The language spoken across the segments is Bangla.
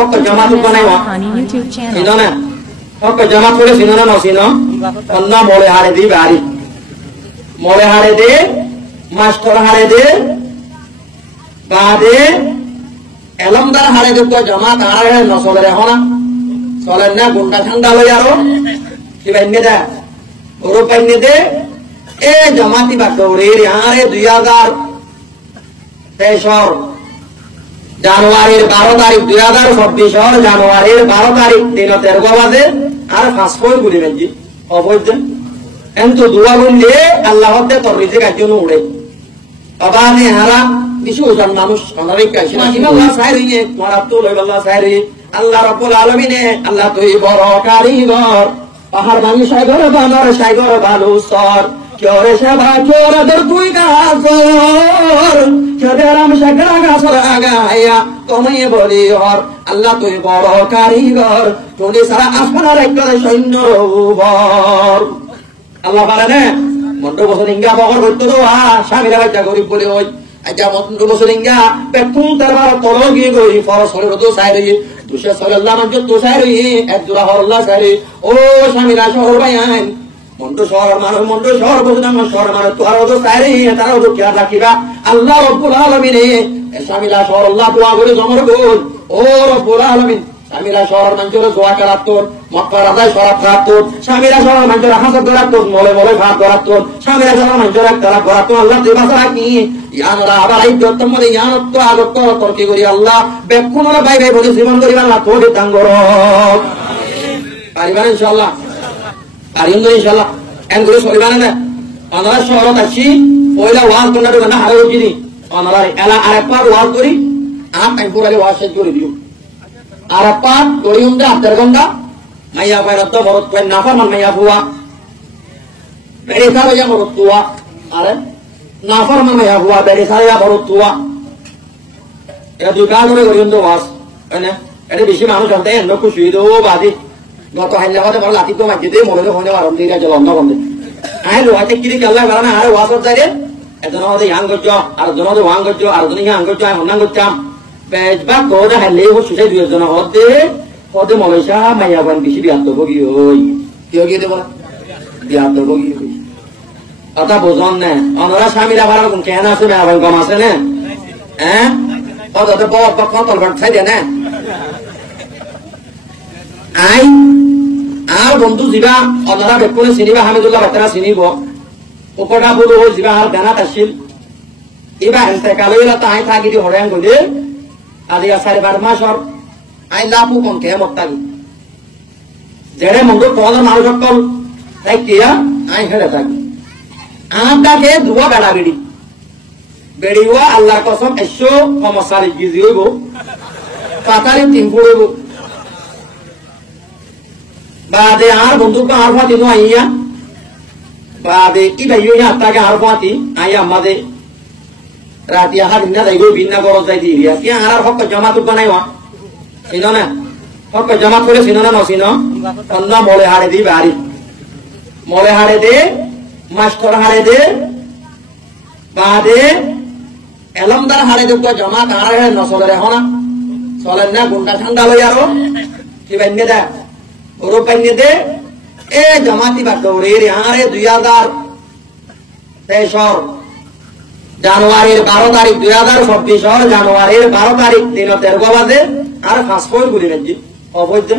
hokka jama tu banai wa sino na hokka jama kore sino na no sino onna mole hare di bari mole hare de master hare de bade elamdar hare de ko jama tare no sole re hona sole na gunda thanda lo yaro ki banne da oro banne de e jamati ba kore yare 2023 জানুয়ারির 12 তারিখ 2024 জানুয়ারির 12 তারিখ দিন 13 বাজে আর পাসপোর্ট গুলি বেঞ্জি অবৈধ কিন্তু দুয়া গুলি আল্লাহ হতে তোর রিজিক আজন্য উড়ে বাবানে হারা কিছু ওজন মানুষ অনারিকা আল্লাহ সাইরিয়ে মারাতু আল্লাহ সাইরি আল্লাহ রাব্বুল আলামিন আল্লাহ তুই বড় কারিগর পাহাড় ভাঙি সাগর বানর সাগর বালুসর Kyore shaba kyore dar tui gaasor kyore ram shagara gaasor agaya tomai boli or Allah tui boro karigor tuni sara asmanar ekkore shoinno robor Allah balane mondo bosoringa bogor gotto do ha shamira bajja gorib boli hoy aja mondo bosoringa petun darbar tologi goi forosore do sairi dusha sallallahu alaihi wasallam sairi abdullah Allah sairi o shamira shor bayan মন্ডু শহর মানুষ মন্ডু শহর বুঝলাম শহর মানুষ তো আরো তো সাইরে তারাও তো খেয়াল রাখিবা আল্লাহ রব্বুল আলামিন শামিলা শহর আল্লাহ দোয়া করে জমর গোল ও রব্বুল আলামিন শামিলা শহর মানুষের দোয়া করাতোর মক্কা রাজায় শরাব খাতোর শামিলা শহর মানুষের হাসদ করাতোর মলে মলে ভাত করাতোর শামিলা শহর মানুষের তারা করাতোর আল্লাহ তুই বাসা রাখি ইয়ানরা আবার এই দত্তমরে ইয়ানত তো আগত তরকি করি আল্লাহ বেকুনরা ভাই ভাই বলে জীবন করি আল্লাহ তো দিতাং করো পারিবেন ইনশাআল্লাহ Arindo inshallah en guru solibana na onara shahrat achi poila wal tonna do na haro jini onara ela arapar wal kori am empurale wal sej kori diu arapar koriunda tergonda maya bayratto borot pen nafar man maya buwa bere sara ya borot tuwa are nafar man maya buwa bere sara ya borot tuwa era du kalore koriundo was ene ene bishi manu jante en lokku suido badi গত হাইলা হতে বড় লাতি তো মাঝে দিয়ে মনে হনে আরাম দিয়ে জল অন্ধ বন্ধে আই লো আতে কিরি কাল্লা বানা আরে ওয়াসর যারে এজন হতে ইয়াং গজ্জ আর জন হতে ওয়াং গজ্জ আর জন ইয়াং গজ্জ আই হন্নাং গজ্জাম বেজবা কোদা হাইলে ও সুসাই দুই জন হতে মলেশা মাইয়া বান বেশি বিয়াত বগি হই কিও কি দেব বিয়াত বগি হই কথা বুঝন না অনরা স্বামীরা ভাড়া কোন কেন আছে না ভাই কম আছে না হ্যাঁ কত তো বক বক কত বাট খাই দে না আই আর বন্ধু জিবা অনরা বেকুনে চিনিবা হামিদুল্লাহ বাতরা চিনিব ওকটা বলো জিবা আর দানা আসিল এবা হেনতে কালইলা তা আই থাকি দি হরেন গলে আদি আসারে 12 মাসর আই লাপু কোন কে মত্তাগি জেরে মঙ্গ কোন মানুষ কল তাই কিয়া আই হেড়ে থাকি আমটাকে দুয়া বেড়া বেড়ি বেড়িওয়া আল্লাহর কসম এসো সমস্যার গিজি হইব পাতারে তিন পড়ব বাদে আর বন্ধুকে আর ফাতি নো আইয়া বাদে কি ভাইও ইয়া তাকে আর ফাতি আইয়া আমাদের রাতি হাত না যাইব বিনা গরজ যাই দিয়া কি আর হক জমা তো বানাইওয়া সিনো না হক জমা করে সিনো না নসিনো অন্য মলে হারে দি বাড়ি মলে হারে দে মাস্টার হারে দে বাদে এলমদার হারে দে তো জমা তারে নসলে রে হনা চলেন না গুন্ডা ঠান্ডা লই আরো কি বাইনে দা ওর বাইনে দে এ জামাতি বা দৌড়ে রে আরে 2023 জানুয়ারির 12 তারিখ 2024 জানুয়ারির 12 তারিখ দিন 13 বাজে আর পাসপোর্ট গুলি নেজি অবৈধ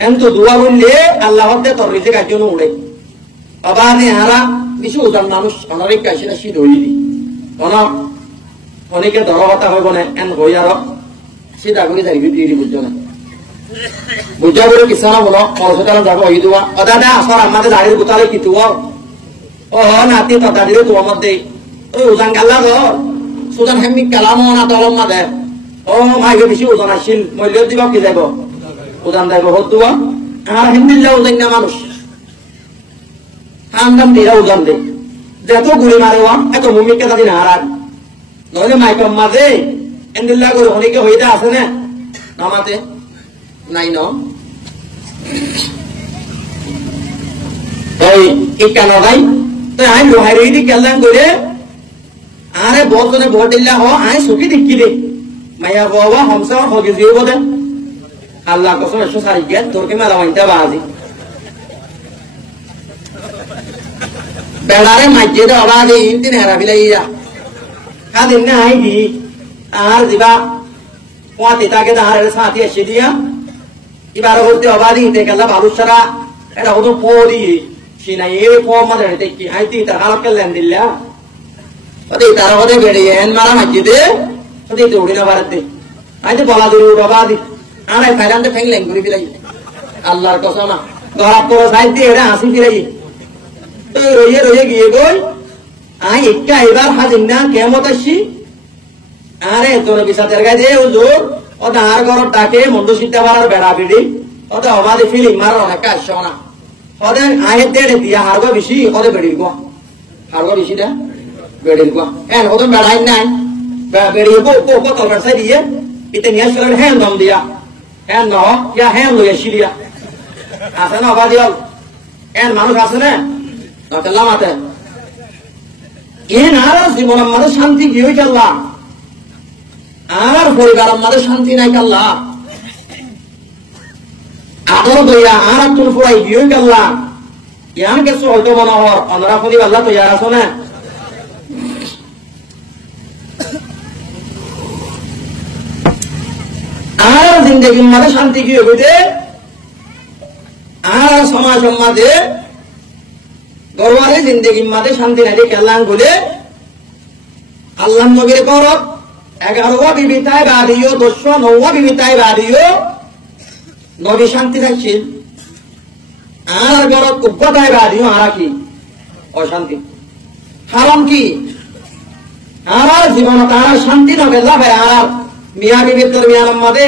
কিন্তু দুয়া বললে আল্লাহ হতে তোর রিজিক আজন্য উড়ে বাবানে হারা কিছু ওজন মানুষ অনারিক কাশিনা শীত হইলি কোন অনেকে দরহতা হইব না এন হই আর সিধা করে যাইবি দিলি বুঝছো না বুঝা বলে কিসানা বলো খরচটা যাবো হই দুয়া ও দাদা আসর আমাদের দাঁড়িয়ে গুতালে কি তুয়া ও নাতি তো দাঁড়িয়ে তোমার মধ্যে ওই ওজন গাল্লা গো সুদান হেমি কালাম না তলম না দে ও মাইকে বেশি ওজন আসিল মূল্য দিব কি যাব ওজন দেব হত দুয়া আর হেমিল যাও জানি না মানুষ আমদাম দিরা ওজন দে যত গুলি মারেওয়া এত মুমিকে দাদি না হারান নইলে মাইকম মাঝে এন্দিল্লা করে অনেকে হইতা আছে না নামাতে নাই ন ওই ইকা নগাই তো আই লোহাই দি কেলান করে আরে বলতনে ভোট দিলা হ আই সুখী দেখি রে মাইয়া বাবা হামসা হগে জিও বদে আল্লাহ কসম 100 গিয়া তোরকে মেলা মাইতে বাজি বেড়ারে মাইজে দে অবাদে ইনতিন হেরা বিলাইয়া কাদিন না আইবি আর দিবা কোয়াতে তাকে দাঁড়ের সাথে এসে দিয়া এবার হতে অবাদি হিতে গেল বালুসারা এটা হতো পরি সিনা এ মাদের দেখি হাইতি তার হালক কেলেন দিল্লা ওদের তারা ওদের বেড়িয়ে এন মারা মাইজে ওদের দৌড়ি না বাড়াতে আইতে বলা দিল অবাদি আর ফাইলান্ডে ফেংলেন ঘুরি ফিলাই আল্লাহর কসম না ধরা তো সাইড দিয়ে এরা হাসি ফিরাই তো রইয়ে রইয়ে গিয়ে গই আই একটা এবার হাজির না কেমত আসি আরে তোর বিসাতের গায়ে হুজুর ও দাঁড় ঘর ডাকে মন্দ সিদ্ধা বাড়ার বেড়া বিড়ি ওদের অবাধে ফিলিং মারার অনেক আসছে না ওদের আয়ের দেড়ে দিয়া হারগ বেশি ওদের বেড়ির গো হারগ বেশিটা বেড়ির গো হ্যাঁ ওদের বেড়াই নাই বেড়িয়ে কত বেড়াই দিয়ে ইতে নিয়ে আসলে হ্যাঁ দম দিয়া হ্যাঁ ন ইয়া হ্যাঁ লইয়া সিরিয়া আছে না অবাধি হল হ্যাঁ মানুষ আছে না নকেল্লাম আছে এ নারাজ জীবন আমাদের শান্তি কি হয়ে চললাম আর পরিবার আমাদের শান্তি নাই কাল্লা আদর দইয়া আর তুল ফুরাই গিয়ে কাল্লা ইয়ান কিছু হয়তো মনে হর অনরা পরি আল্লাহ তো ইয়ার আছো না আর জিন্দগির মাঝে শান্তি কি হবে আর সমাজ মাঝে গরবারে জিন্দগির মাঝে শান্তি নাই কাল্লান বলে আল্লাহ নবীর করব 11 বিবিতায় বাড়িও 209 বিবিতায় বাড়িও নবী শান্তি থাকছেন আর গরব কুব্বতায় বাড়িও আর কি অশান্তি হারাম কি আর জীবন তারা শান্তি নকে লাভে আর মিয়া বিবির দরমিয়ান মধ্যে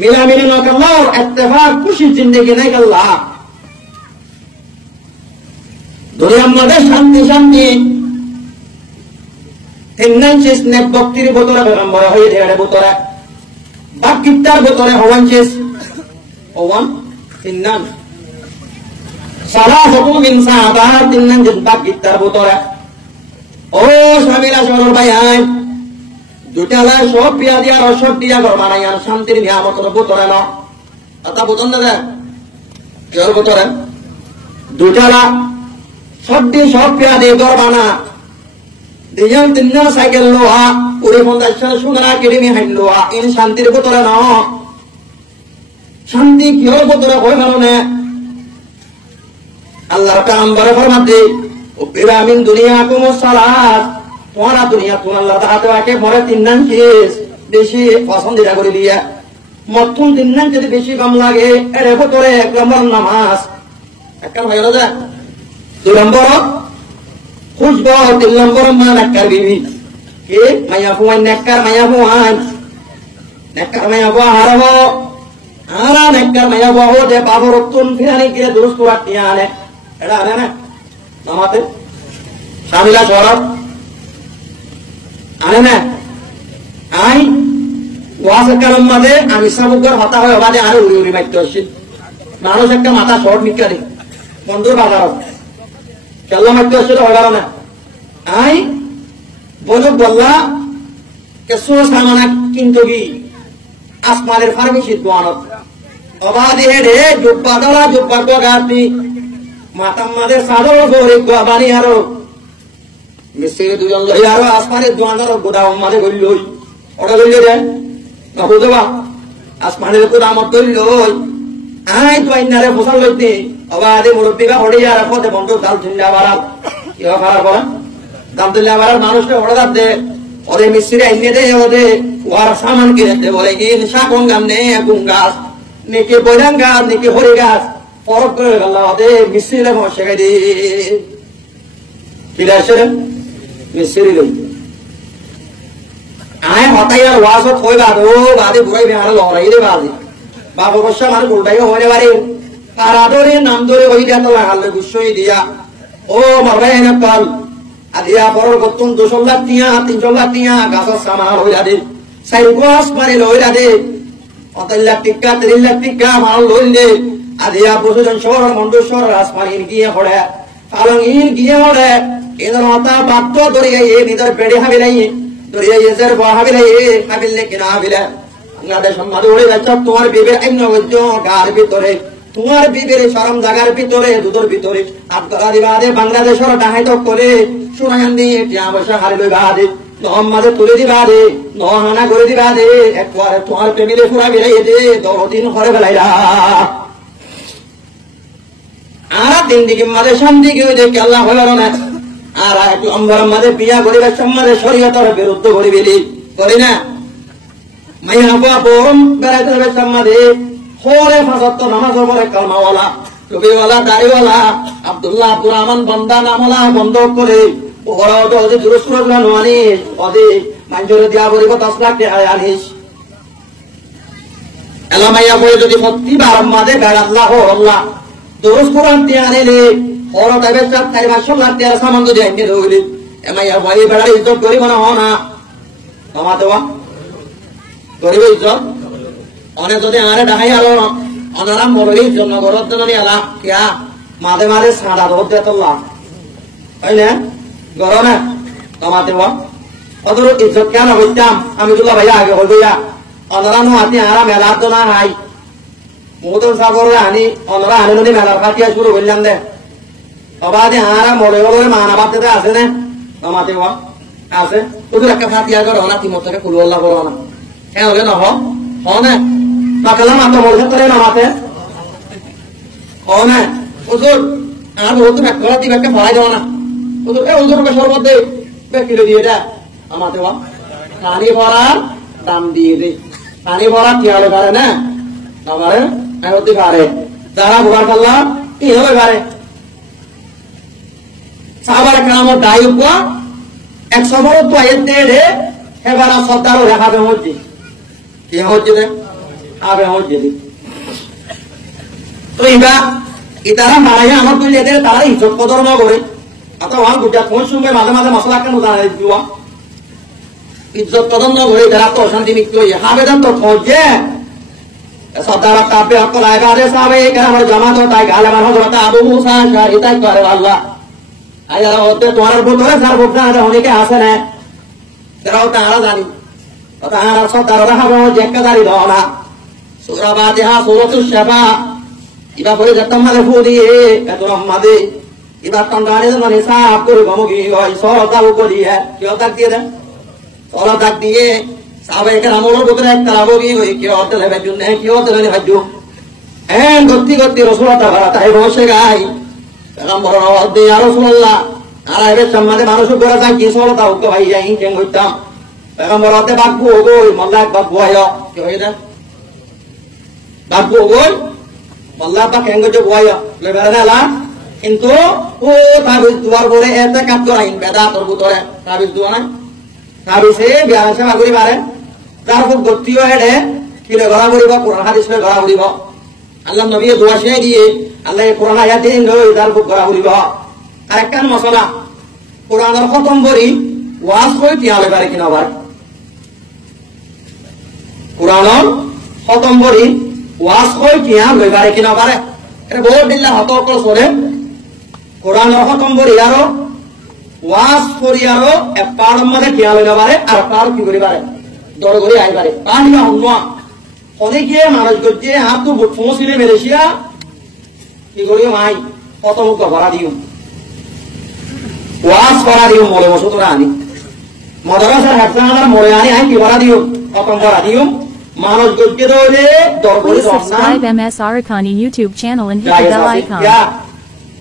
মিলামিলি নকে লর ইত্তেফাক খুশি জিন্দগি নাই কাল্লা দুনিয়ার মধ্যে শান্তি শান্তি তিননাঞ্চিস নেক বক্তির বোতলে বেরম্বর হয়ে ধেড়ে বোতলে বাকিটার বোতলে হওয়াঞ্চিস ওয়ান তিননান সারা হুকুম ইনসাদার তিননাঞ্চিস বাকিটার বোতলে ও স্বামীরা সরল ভাই আই দুটালা সব পিয়া দিয়া রসদ দিয়া ঘর বানাইয়ার শান্তির নিয়ামতের বোতলে ন আতা বোতল না কেউ বোতলে দুটালা সব দিয়ে সব পিয়া দিয়ে ঘর বানা দিজন তিনজন সাইকেল লোহা 50 সাল সোনারা কেড়ে হাইল লোহা ইন শান্তির বোতলে ন শান্তি কিহর বোতলে হয়ে গেল না আল্লাহর কাম্বারে ফরমাতে ও পিরামিন দুনিয়া কুমুস সালাত তোমারা দুনিয়া কোন আল্লাহ তাআলা একে ভরে তিনজন কেস বেশি পছন্দিরা করে দিয়া মতন তিনজন যদি বেশি কম লাগে এর বোতলে 1 নম্বর নামাজ একটা হয়ে গেল যা 2 নম্বর খুশবো 3 নম্বর মা নাকার বিবি কে মায়া ফুয়ান নাকার মায়া ফুয়ান নাকার মায়া ফুয়া হারবো আরা নাকার মায়া ফুয়া হতে পাবরতুন ফিরানি গিয়ে দুরুস্ত রাখিয়া আনে এটা আনে না নামাতে শামিলা সরব আনে না আই ওয়াজ কালাম মাঝে আমি সামুদ্র হতা হয় বাদে আরো উড়ি উড়ি মারতে আসছি মানুষ একটা মাথা শর্ট নিকারে বন্ধুর বাজার কেল্লা মারতে আসছে তো হয়ে না আই বলো বললা কেসো সামানা কিন্তু কি আসমানের ফার্মেসি দোয়ানত অবাধে হেডে জুব্বা দলা জুব্বা গাতি মাতাম মাদের সাদর ভরে বাড়ি আরো মিস্ত্রি দুজন লই আরো আসমানের দোয়ানোর গোদাম মাঝে গড়ি লই ওটা গড়ি রে নবা আসমানের গোদাম তৈরি লই আই তো আইনারে ফসল লইতে অবাধে মুরব্বীরা হড়ে আর পথে বন্ধ ডাল ঝুন্ডা বাড়াল ইয়া খারাপ বলা দাম দিলে আবার মানুষকে হঠাৎ দে ওরে মিস্ত্রি আইনে দে ওরে ওর সামান কিনে দে বলে কি শাকন গাম নে গাছ নাকি বৈরাং গাছ নাকি হরি গাছ ফরক করে গেল ওদের মিস্ত্রিরা শেখাই দি কি আসে মিস্ত্রি লই আয় হতাই আর ওয়াজত হই বাদ ও বাদে বুড়াই বেহারে লড়াই রে বাদে বাবা বসা মানুষ উল্টাই হয়ে পারে আর আদরে নাম ধরে হই দিয়া তো লাগালে গুছই দিয়া ও মারবাই এনে পাল আদিয়া পরর গতুন 200 লাখ টিয়া 300 লাখ টিয়া গাছর সামান হইরা দে সাই গোস পারে লইরা দে 4 লাখ টিকা 3 লাখ টিকা মাল লইলে আদিয়া বসুজন শহর মন্ডেশ্বর আসমানি গিয়ে পড়ে কারণ ইন গিয়ে পড়ে এদের মাথা বাধ্য ধরে এ নিদর বেড়ে হাবিলাই ধরে এজের বহাবিলাই হাবিলে কিনা হাবিলা বাংলাদেশ সমাজে উড়ে যাচ্ছ তোমার বিবের আইন গার ভিতরে তোমার বিবের সরম জাগার ভিতরে দুধের ভিতরে আব্দুল্লাহ দিবাদে বাংলাদেশের ডাহাইত করে শুনায়ান দিয়ে টিয়া পয়সা হারি লইবা দে নহম্মাদে তুলে দিবা দে নহানা করে দিবা দে একবার তোমার প্রেমিলে পুরা বেড়াই দে 10 দিন ঘরে বেলাইরা আর 3 দিকে মাঝে শান্তি কেউ দেখে আল্লাহ হইল না আর একটু অম্বর মাঝে বিয়া করিবার সম্মানে শরীয়তের বিরুদ্ধ করিবিলি করি না মাইয়া পরম বেড়াইতে হবে সম্মানে হরে ফাঁসত্ব নামাজ পড়ে কালমাওয়ালা টুপিওয়ালা দাড়িওয়ালা আব্দুল্লাহ আব্দুর রহমান বান্দা নামলা বন্ধ করে ওরা ওদের দুরস্ত আনিস ওদের মাঞ্জরে দিয়া বলিব 10 লাখ টাকা আনিস এলামাইয়া বলে যদি সত্যি বারম্মাদে বেড়াল্লাহ আল্লাহ দুরস্ত কোরআন দিয়ে আনিলে ওরা তাদের 4-5 লাখ টাকার সামান যদি আনিয়ে ধরলি এমাইয়া বলে বেড়ার ইজ্জত করিব না হ না তোমা দেওয়া করিব ইজ্জত অনেক যদি আরে ডাহাই আলো অনারাম বলির জন্য গরত জননী আলা কিয়া মাঝে মাঝে সাদা ধরতে তোলা তাই না গরো না তোমাতে অদর ইজ্জত কেন হইতাম আমি তোলা ভাইয়া আগে হল ভাইয়া অনারা নো হাতি আরা মেলা তো না হাই মতন সাগর আনি অনারা আনি নি মেলার ফাটিয়া শুরু করলাম দে অবাদে আরা মরে বলে মানা বাপতে আছে না তোমাতে আছে ওদের একটা ফাটিয়া করো না তিমতকে কুলওয়াল্লাহ করো না হ্যাঁ হলে নহ না পাকালা মাথা বলছে তোরে না মাথে না ওজোর আর বহুত একটা দিবে একটা ফলাই দেওয়া না ওজোর ওজোর সর্বত দে কিলো দিয়ে এটা আমাতে পানি ভরার দাম দিয়ে দে পানি ভরা কি হলে পারে না আমারে হতে পারে যারা বোকার করলাম কি হলে পারে সাবার কামত দায়ী 100 বড় তো আয়ের দে এবার সর্দারও দেখাবে হচ্ছে কি হচ্ছে রে আবে হচ্ছে তো ইতারা মারাইয়া আমার তুই এদের তারা ইজ্জত কদর ন করে অথবা আমার গুজরাট কোন সময় মাঝে মাঝে মশলা কেন জানাই দিওয়া ইজ্জত কদর ন করে এরা তো অশান্তি মিক্ত হয়ে আবেদন তো খোঁজে সর্দার কাপে অকল আইবারে সাবে এখানে আমার জামাত তাই গালে আমার হযরত আবু মুসা আশআরী তাই করে আল্লাহ আয়ারা হতে তোমার ভিতরে সার ভোগনা অনেকে আসে না তারাও তারা জানি তারা সর্দাররা হবে যে কাদারি দাও না সূরা ফাতিহা সূরাতুশ শাফা ইবা করে যতম মালে ফুদিয়ে এত রহমাদে ইবা তন্দারে মানে সাফ করে গমগি হয় সরকার করিয়ে কেউ তাক দিয়ে দেন সরকার তাক দিয়ে সাবে কেরামর ভিতরে একটা লাভবি হই কেউ অতলে বাজু না কেউ অতলে বাজু এন গতি গতি রাসূলুল্লাহ তাই বসে গাই পেগম্বর দে ইয়া রাসূলুল্লাহ আর এবে সম্মানে মানুষ করে যায় কি সরতা উক ভাই যাই কেন হইতাম পেগম্বর তে বাকু গই মোল্লা বাকু আয় কি হইদা বাকু গই মোল্লা বা কেন গজে বয় le বেরালা কিন্তু ও তাবিজ দুয়ার বলে এতে কাজ করাইন বেদা তোর ভিতরে তাবিজ দুয়া না তাবিজে বিয়াসে বাগুরি পারে তার খুব গতিও হেডে কিলে গড়া করিব কোরআন হাদিসে গড়া করিব আল্লাহ নবী দোয়া শেই দিয়ে আল্লাহ কোরআন আয়াতে লই তার খুব গড়া করিব আর একটা মশলা কোরআনের খতম করি ওয়াজ কই তিয়ালে পারে কিনা বার কোরআনের খতম করি ওয়াজ কই তিয়া লই পারে কিনা পারে এটা বহুত দিল্লা হত অকল সরে কোরআনের খতম করি আরো ওয়াজ করি আরো এক পাড় মধ্যে তিয়া লই পারে আর পাড় কি করি পারে দর করে আই পারে পানিয়া হুয়া অনেকে মানুষ গজ্জে হাত তো পৌঁছিলে মেরেছিয়া কি করি মাই কত মুখ ভরা দিও ওয়াজ করা দিও মলে বসো তোরা আনি মাদ্রাসার হাসপাতাল মলে আনি আই কি ভরা দিও কত ভরা দিও মানুষ গজ্জে রইলে দর করে subscribe MS Arakani YouTube channel and hit the bell icon.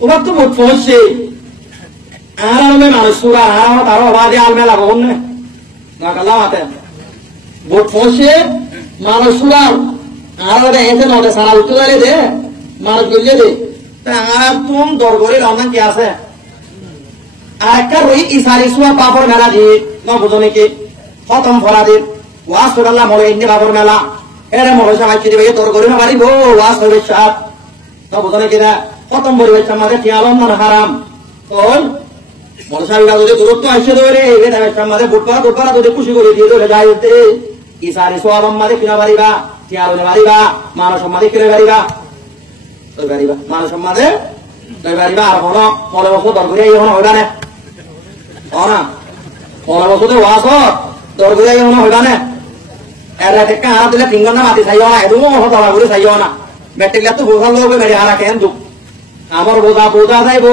ওবার তো মুখ পৌঁছছে আর আমি মানুষ সুরা আর তার বাদে আলমে লাগাবো না না কালা মাতে ভোট পৌঁছে মানুষ সুরা আর এসে নদে সারা উঠতে দে মানুষ গলিয়ে দে আর তুম দর করে রান্না কি আছে আর একটা রই ইসারি সুয়া পাপড় মেলা দিয়ে ন বুঝনে কি খতম ভরা দিয়ে ওয়াজ করাল্লা মরে ইন্দি পাপড় মেলা এরে মরে সবাই কি দিবে তোর করে না পারিব ওয়াজ হবে সাপ ন বুঝনে কি না খতম পরিবেশ আমাদের টিয়ালম না হারাম কোন মরে সাহেবরা যদি দূরত্ব আসে ধরে এবে তাদের সামনে বুটপাড়া যদি খুশি করে দিয়ে ধরে যায় উঠতে ইসারি সোয়াব আমাদে কিনা পারিবা টিয়ালনে পারিবা মানুষ আমাদে কিনে পারিবা তোর পারিবা মানুষ আমাদে তোর পারিবা আর হলো মনে বছর দর করে হলো হইবা না না মনে বছর ওয়াজ দর করে হলো হইবা না এরা থেকে হারা দিলে 3 ঘন্টা মাটি চাইও না এদুমো হতলা করে চাইও না মেট্রিকলে তো বোঝা লোক মেরে হারা কেন দুঃখ আমার বোঝা যাইব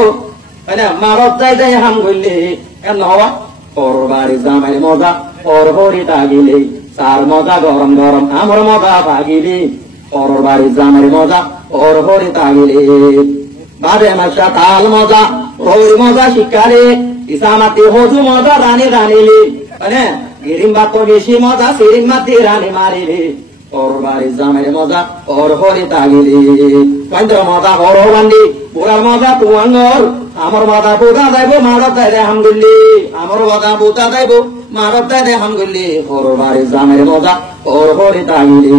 তাই না মারত যাই হাম গইলে এন হওয়া ওর বাড়ি জামাই মজা ওর হরি তাগিলে তার মজা গরম গরম আমার মজা ভাগিলে ওর বাড়ি জামাই মজা ওর হরি তাগিলে বাদে মাসা তাল মজা হরি মজা শিকারে ইসামাতি হজু মজা রানী রানিলে মানে গিরিম বাত বেশি মজা সিরিম মাতি রানী মারিলে ওর বাড়ি জামাই মজা ওর হরি তাগিলে কেন্দ্র মজা হর বান্ডি বুড়ার মজা তুয়াঙ্গর আমার মজা বুঝা যাইব মারত যাই হামগুল্লি আমার মজা বুঝা যাইব মারত যাই হামগুল্লি ওর বাড়ি জামাই মজা ওর হরি তাগিলে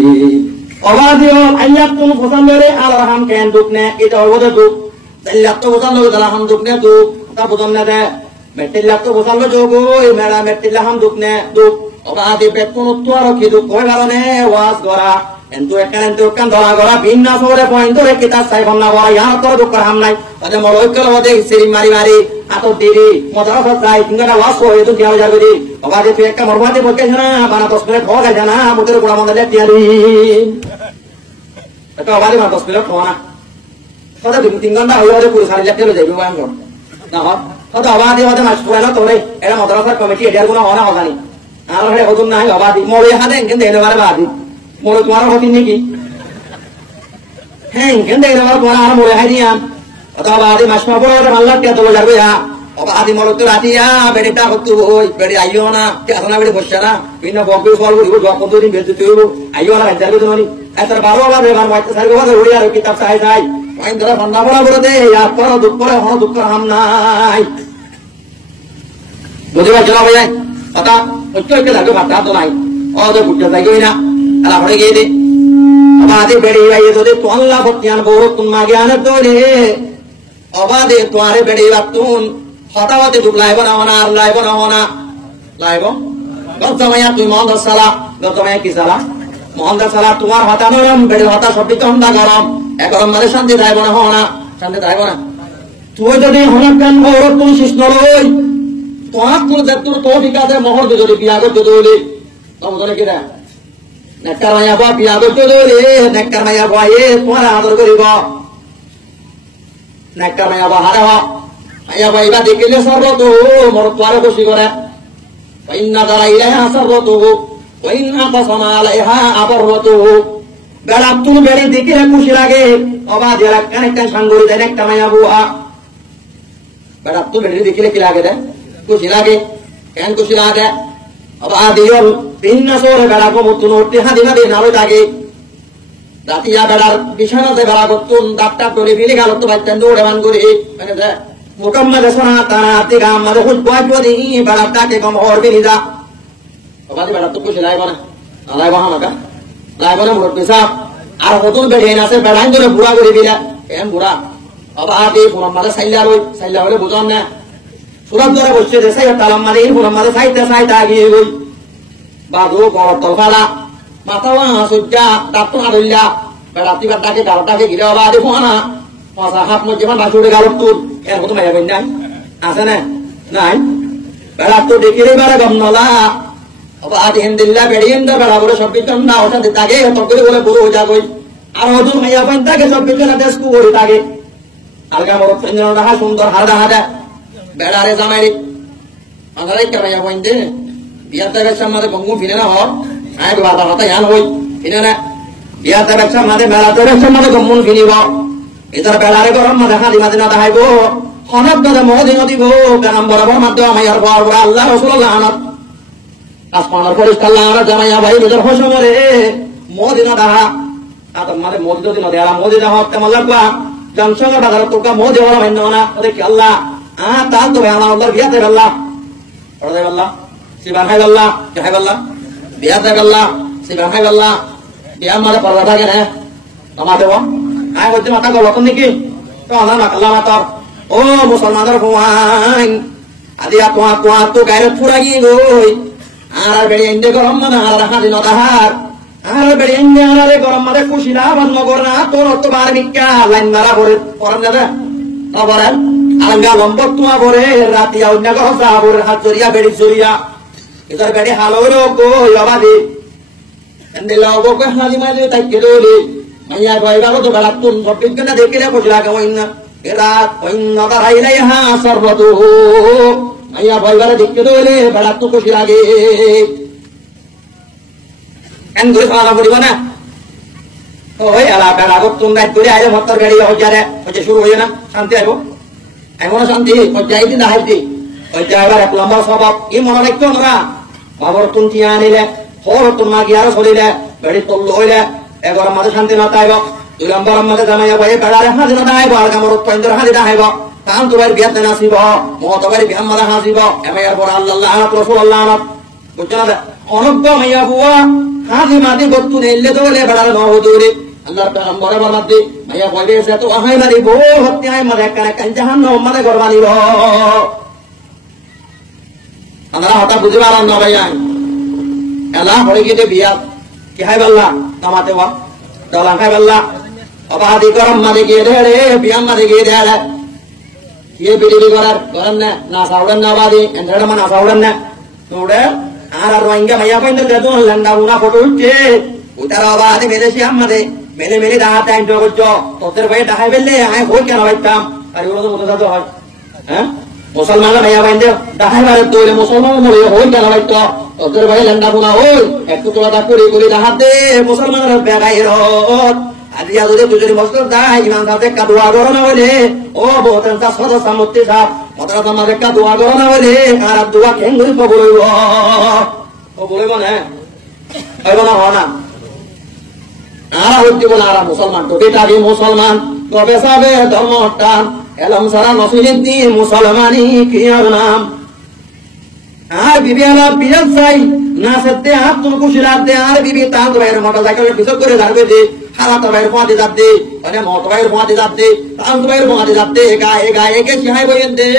অবাদিও আইয়াত তুমি পছন্দরে আলার হাম কেন দুঃখ নে এটা অবদে দুঃখ তাইলাত তো পছন্দ করে হাম দুঃখ নে দুঃখ তা বুঝম না দে মেট্রিলাত তো পছন্দ যোগ ওই মেলা মেট্রিলা হাম দুঃখ নে দুঃখ অবাদি পেট কোন তো আর কি দুঃখ কই কারণে ওয়াজ করা এন্তু একান ধরা করা ভিন্ন সরে পয়েন্ট ধরে কিতাব চাইবাম না বলা ইয়ার তোর দুঃখ হাম নাই তাহলে মোর ঐক্যর মধ্যে সিরি মারি মারি আতো দিদি মজার কথা চাই তিনটা ওয়াজ করে তো কিয়া যা করি অবাদি তুই একটা মরবাদি বলতে না বানা 10 মিনিট হয়ে যায় না মুদের গোড়া মধ্যে টিয়ারি এটা অবাদি মা 10 মিনিট হয় না কথা 3 ঘন্টা হয়ে গেলে পুরো 4 লাখ টাকা যাইবে বায়ান কর না হয় কথা অবাদি হতে মাস পুরা না তোরে এটা মাদ্রাসার কমিটি এটার কোনো হয় না হজানি আর হলে হতুন নাই অবাদি মোরে হাতে কিন্তু এনে বারে বাদি মোরে তোমার হতিন নাকি হ্যাঁ কিন্তু এনে বারে তোমার আর মোরে হাই দিয়া কথা অবাদি মাস পর ওটা ভালো লাগে তো যাবে যা অবাদি মোরে তো রাতিয়া বেড়িটা হতু ওই বেড়ি আইও না কেন না বেড়ি বসছে না বিনা বম্বে ফল করিব জব কতদিন বেঁচে তুইব আইও না যাবে তো ননি এত বারো বারে গান মাইতে সাইব বারে ওড়ি আর কিতাব চাই চাই পয়েন্ট ধরা ঠান্ডা বড় বড় দে আর পর দুঃখ করে হন দুঃখ হাম নাই বুঝিবা চলা ভাই কথা ঐক্য লাগে ভাতা তো নাই ও তো বুঝতে যাই না আলা হড়ে গিয়ে দে অবাদে বেড়ে আইয়ে যদি তো আল্লাহ বতিয়ান বড় তুন মাগিয়ান তোরে অবাদে তোরে বেড়ে বাতুন হঠাৎ দুঃখ লাইব না না আর লাইব না লাইব গতমায়া তুই মন সালা গতমায়া কি সালা মন সালা তোমার হাতা নরম বেড়ে হাতা সবই ঠান্ডা গরম একরম মানে শান্তি যাইব না শান্তি যাইব না তুই যদি হনার কান বড় তুই শিষ্ণ রই তোমার কোন দেখতো তো বিকাশে মহর যদি বিয়া করতে দৌড়ে তোমার কি রে নেকটার মাইয়া বা বিয়া করতে দৌড়ে নেকটার মাইয়া বা এ তোমার আদর করিব নেকটার মাইয়া বা হারা মাইয়া বা এবার দেখিলে সর্বত মোর তোয়ারে খুশি করে ইন্না দ্বারা ইলাইহা সর্বত ইন্না তাসমা আলাইহা আবরত বেড়া তুমি বেড়ে দেখিলে খুশি লাগে অবাধ এরা কানেকটা সাঙ্গরি দেয় একটা মাইয়া বুয়া বেড়া তুমি বেড়ে দেখিলে কি লাগে দেয় খুশি লাগে কেন খুশি লাগে অবাদিয়ল ভিন্ন সরে বেড়া কমতুন উঠতে হাঁদি হাঁদি নাড়ো লাগে রাতিয়া বেড়ার বিছানাতে বেড়া করতুন ডাক্তার করে ফিরে গেল তো বাচ্চান দৌড়ে মান করে মানে মোকাম্মদে সোনা তারা হাতে গাম মাঝে খুশ বয়স বেড়ার ডাকে কম হর ফিরি যা অবাদি বেড়া তো খুশি লাগবে না লাগবে আমাকে লাগবে না মোট পেশাব আর নতুন বেড়ে আছে বেড়াই ধরে বুড়া করে দিলে কেন বুড়া অবাদি মোহাম্মদে সাইলা হলে বুঝান না সুরত ধরে বসছে যে সাইয়া তালাম মানে এই মোহাম্মদে সাইতে আগিয়ে গই বাদু বড় তলফালা মাথাওয়া সজ্জা ডাক্তার আদল্লা বেড়াতিবার ডাকে গালটাকে ঘিরে অবাদি ফোনা পাঁচা হাত মধ্যে যেমন বাসুড়ে গালত তোর এর মতো মাইয়া বই নাই আছে না নাই বেড়া তো দেখিলে বেড়া গম নলা অবাদি হিন্দিল্লা বেড়ি হিন্দা বেড়া বলে সব বিজন না ওটা তাকে তকরি বলে বুড়ো হয়ে যাবই আর হদুর মাইয়া পাইন তাকে সব বিজন দেশ কুড়ি তাকে আলগা মরত দেখা সুন্দর হার দেখা দেয় বেড়ারে জামাই আধারাই মাইয়া পাইন দে বিয়াতে ব্যবসা মাঝে বঙ্গু ফিরে না হর হ্যাঁ বাবা হাতে ইয়ান হই ফিরে না বিয়াতে ব্যবসা মাঝে মেলাতে ব্যবসা মাঝে গম্মুন ফিরিব এটার বেড়ারে গরম মাঝে হাদি মাঝে না দেখাইব হনক দাদা মহদি নদীব কাম বরাবর মাধ্যমে মাইয়ার পর আল্লাহ রসুল্লাহ আনাত আসমানের পরিষ্কার লাগানো জামাইয়া ভাই নিজের হসমরে মহদি না দেখা তার মাঝে মদি যদি না দেয়া মদি দেখা তেমন লাগবা জনসংখ্যা বাজার তোকা মদি বলা মান্য না ওদের কি আল্লাহ তার তো বেলা আল্লাহর বিয়াতে বেল্লা ওরা বেল্লা Sivan high বেল্লা high বেল্লা বিয়াতে বেল্লা Sivan high বেল্লা বিয়ার মাঝে পড়া থাকে না আমা দেব আয় বলতে মাথা গল নাকি তো আমার মাকাল্লা মাতার ও মুসলমানের হুয়াইন আদিয়া কোয়া তো গায়ের ফুরা গিয়ে গই আর বেড়ে ইন্দে গরম মানে আর হাজি নদাহার আর বেড়ে ইন্দে আর গরম মানে খুশি না বন্ধ কর না তোর তো বার মিক্কা লাইন মারা করে পড়ান যাবে না বলেন আলগা লম্বর তোমা বরে রাতিয়া অন্য গহসা বরে হাত জরিয়া বেড়ি জরিয়া এটার বেড়ে হালো গই অবাদি এন্দিলা ওকে হাজি মাঝে তাইকে দোলে মাইয়া কয়বার তো বেলাতুন সববিজ্ঞানা দেখিলে কইলা কইনা এরাত কইনা দারাইলাইহা সর্বতু মাইয়া কয়বার দেখতে দোলে বেলাতু খুশি লাগে এন দুই সালা পড়িব না ওই এলা বেলা করতুন রাত করে আইলে মত্তর গাড়ি হজারে হচ্ছে শুরু হইয়া না শান্তি আইব এমন শান্তি হজ্জাই দিন হাইতি হজ্জা এবার এক লম্বা স্বভাব ই মনে রাখতো আমরা বাবর তুন টিয়া আনিলে হর তুন মাগি আরো চলিলে গাড়ি তল্ল হইলে এগর মাঝে শান্তি না তাইব দুই নম্বর মাঝে জামাইয়া ভাই বেড়ারে হাজি না দাইব আর কামর পয়েন্টর হাজি দাইব কাম তোমার বিয়াতে নাচিব মহতবারি বিয়াম মাদা হাজিব এমাইয়ার পর আল্লাহ আনাত রসুল আল্লাহ আনাত বুঝছো না অনব্য মাইয়া বুয়া হাজি মাদি বত্তু নেইলে দোলে বেড়ারে নহদুরে আল্লাহর পেগম্বরে বলতে মাইয়া কইবে সে তো আহাই মারি বো হত্যা আই মারে কানে কান জাহান্নাম মারে গরবানিব আমরা হতা বুঝবা না ভাইয়া এলা হয়ে গিয়ে বিয়া কি হাই বললা কামাতে ওয়া ডলা খাই বললা অবাদি গরম মারে গিয়ে রে বিয়াম মারে গিয়ে রে কি বিড়ি করার গরম না সাউড়ন না বাদি এন্ডা মানে সাউড়ন না তোড়ে আর রোহিঙ্গা মাইয়া কইতে দেতো লন্ডা উনা ফটো উঠছে উতার অবাদি মেরেছি আমাদের মেলে মেলে দাঁড়াতে আইন করছো তোদের ভাই দেখাই ফেললে আমি হই কেন ভাইতাম আর ওগুলো তো মতো যাতে হয় হ্যাঁ মুসলমানরা ভাইয়া বাইন্দে দেখাই পারে তৈরি মুসলমান মরে হই কেন ভাইত তোদের ভাই লেন্ডা বোনা ওই একটু তোলা করে করে দেখাতে মুসলমানরা বেগাই রত আজিয়া যদি তুই যদি মসজিদ যাই ইমাম সাহেব একটা দোয়া করো না বলে ও বহুতেন তা সদস্য মূর্তি সাহেব মাদ্রাসা মাঝে একটা দোয়া করো না বলে আর দোয়া খেঙ্গুই বলব ও বলব না হইব না হয় না আরা হইতে বলে আরা মুসলমান টোটিটারি মুসলমান কবে সাবে ধর্মটান এলম সারা নসিলের দিন মুসলমানি কিয়ার নাম আর বিবি আলা বিয়াত চাই না সত্যি হাত তুমি খুশি রাখতে আর বিবি তান তো বাইরে মোটর সাইকেলের পিছন করে ধরবে যে হারা তো বাইরে ফোঁয়াতে যাচ্ছে মানে মোটর বাইরে ফোঁয়াতে যাচ্ছে তান তো বাইরে ফোঁয়াতে যাচ্ছে গায়ে গায়ে কে সিহাই বইয়েন দে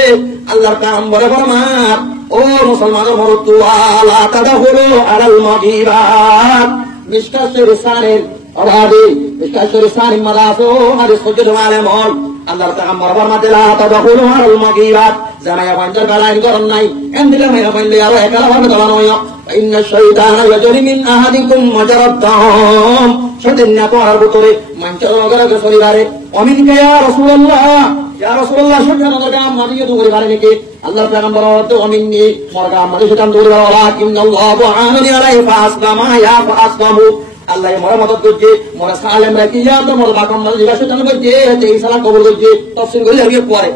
আল্লাহর কাম বলে ফরমাত ও মুসলমানের মরতু আলা তাদা হলো আলাল মাগিবাত মিশকাতের সানের অভাবে মিশকাতের সানের মাদাসো আর সজ্জদ মালে মল আল্লাহর কাম বলে ফরমাতে লা তাদা হলো আলাল মাগিবাত জামাইয়া পয়েন্টার বেলাইন গরম নাই এন্দিলে মাইয়া পয়েন্টে আরো একালা ভাবে দলানো হইয়া ইন্না শাইতানা ইয়াজরি মিন আহাদিকুম মাজারাতাম শয়তান না করার ভিতরে মানচর নগরের পরিবারে অমিনকে ইয়া রাসূলুল্লাহ শয়তান নগরে আমাদিকে দূরে বারে নাকি আল্লাহর পয়গম্বর বলতে অমিননি মরগা আমাদের শয়তান দূরে বারে ইন্নাল্লাহু আ'ানি আলাইহি ফাসলামা ইয়া ফাসলামু আল্লাহ মোরা মদদ করছে মোরা সালেম রাখিয়া তো মোরা বাকম মানে জিবা শয়তান বলছে এই সালাম কবুল করছে তাফসীর করলে আর কি পড়ে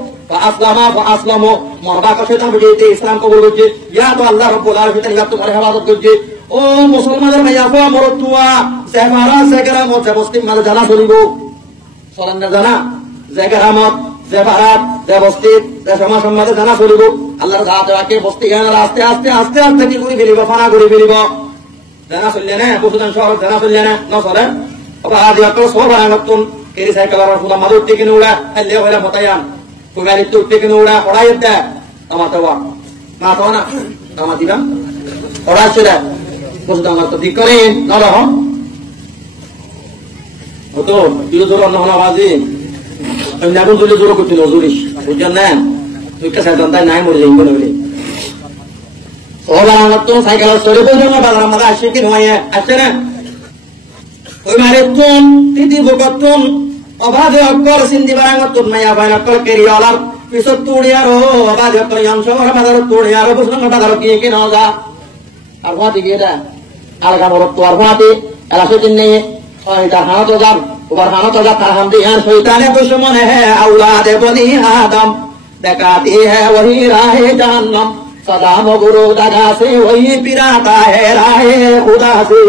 আসলামো মরবা কা শয়তান বলছে ইসলাম কবুল করছে ইয়া তো আল্লাহ রাব্বুল আলামিন ইয়া তোমার হেফাজত করছে ও মুসলমানের ভাইয়া ফা মরতুয়া সেমারা সেগরা মত মুসলিম মানে জানা চলিব চলেন না জানা জেগরামত জেবারাত জেবস্তি সমাজ সমাজে জানা চলিব আল্লাহর জাতে রাখে বস্তি গান আস্তে আস্তে আস্তে আস্তে কি করে ফেলিব ফানা করে ফেলিব জানা চললে না বুঝুদান শহর জানা চললে না ন চলে বাবা আদি আতো সব নতুন কেরি সাইকেল আর ফুলা মাদুর টিকে নুড়া খাইলে হইলা মতায়ান কুমারি তো টিকে নুড়া পড়াই দে আমাতওয়া না তো না আমা দিবা পড়া ছিল বুঝদান তো দি করে না রহ ও তো দিল জোর না হলা বাজি আমি এখন দিল জোর করতে নজুরিস বুঝছেন না তুই কা সাইদান তাই নাই মরে যাইব না বলে ওলা আমার তো সাইকেল চড়ে বলছো না বাজার আমাদের আসে কি নয় আসছে না ওই মারে তুম তিতি ভগতুম অবাধে অক্ষর সিন্ধি বারাঙ্গ তুম মাইয়া বাইন অক্ষর কেরিয়ালার পিছত তুড়িয়ারো অবাধে অক্ষর অংশ বাজার তুড়িয়ারো বুঝলাম বাজার কি কি না যা আর ভাতি কি এটা আর গামর তো আর ভাতি এলা সেদিন নেই এটা হানত যাম ওবার হানত যা তার হাম দিয়ান শয়তানে দুশমন হে আওলাদে বনি আদম দেখাতি হে वही राहे जहन्नम सदा मगुरु दादा से वही पिराता है राहे खुदा से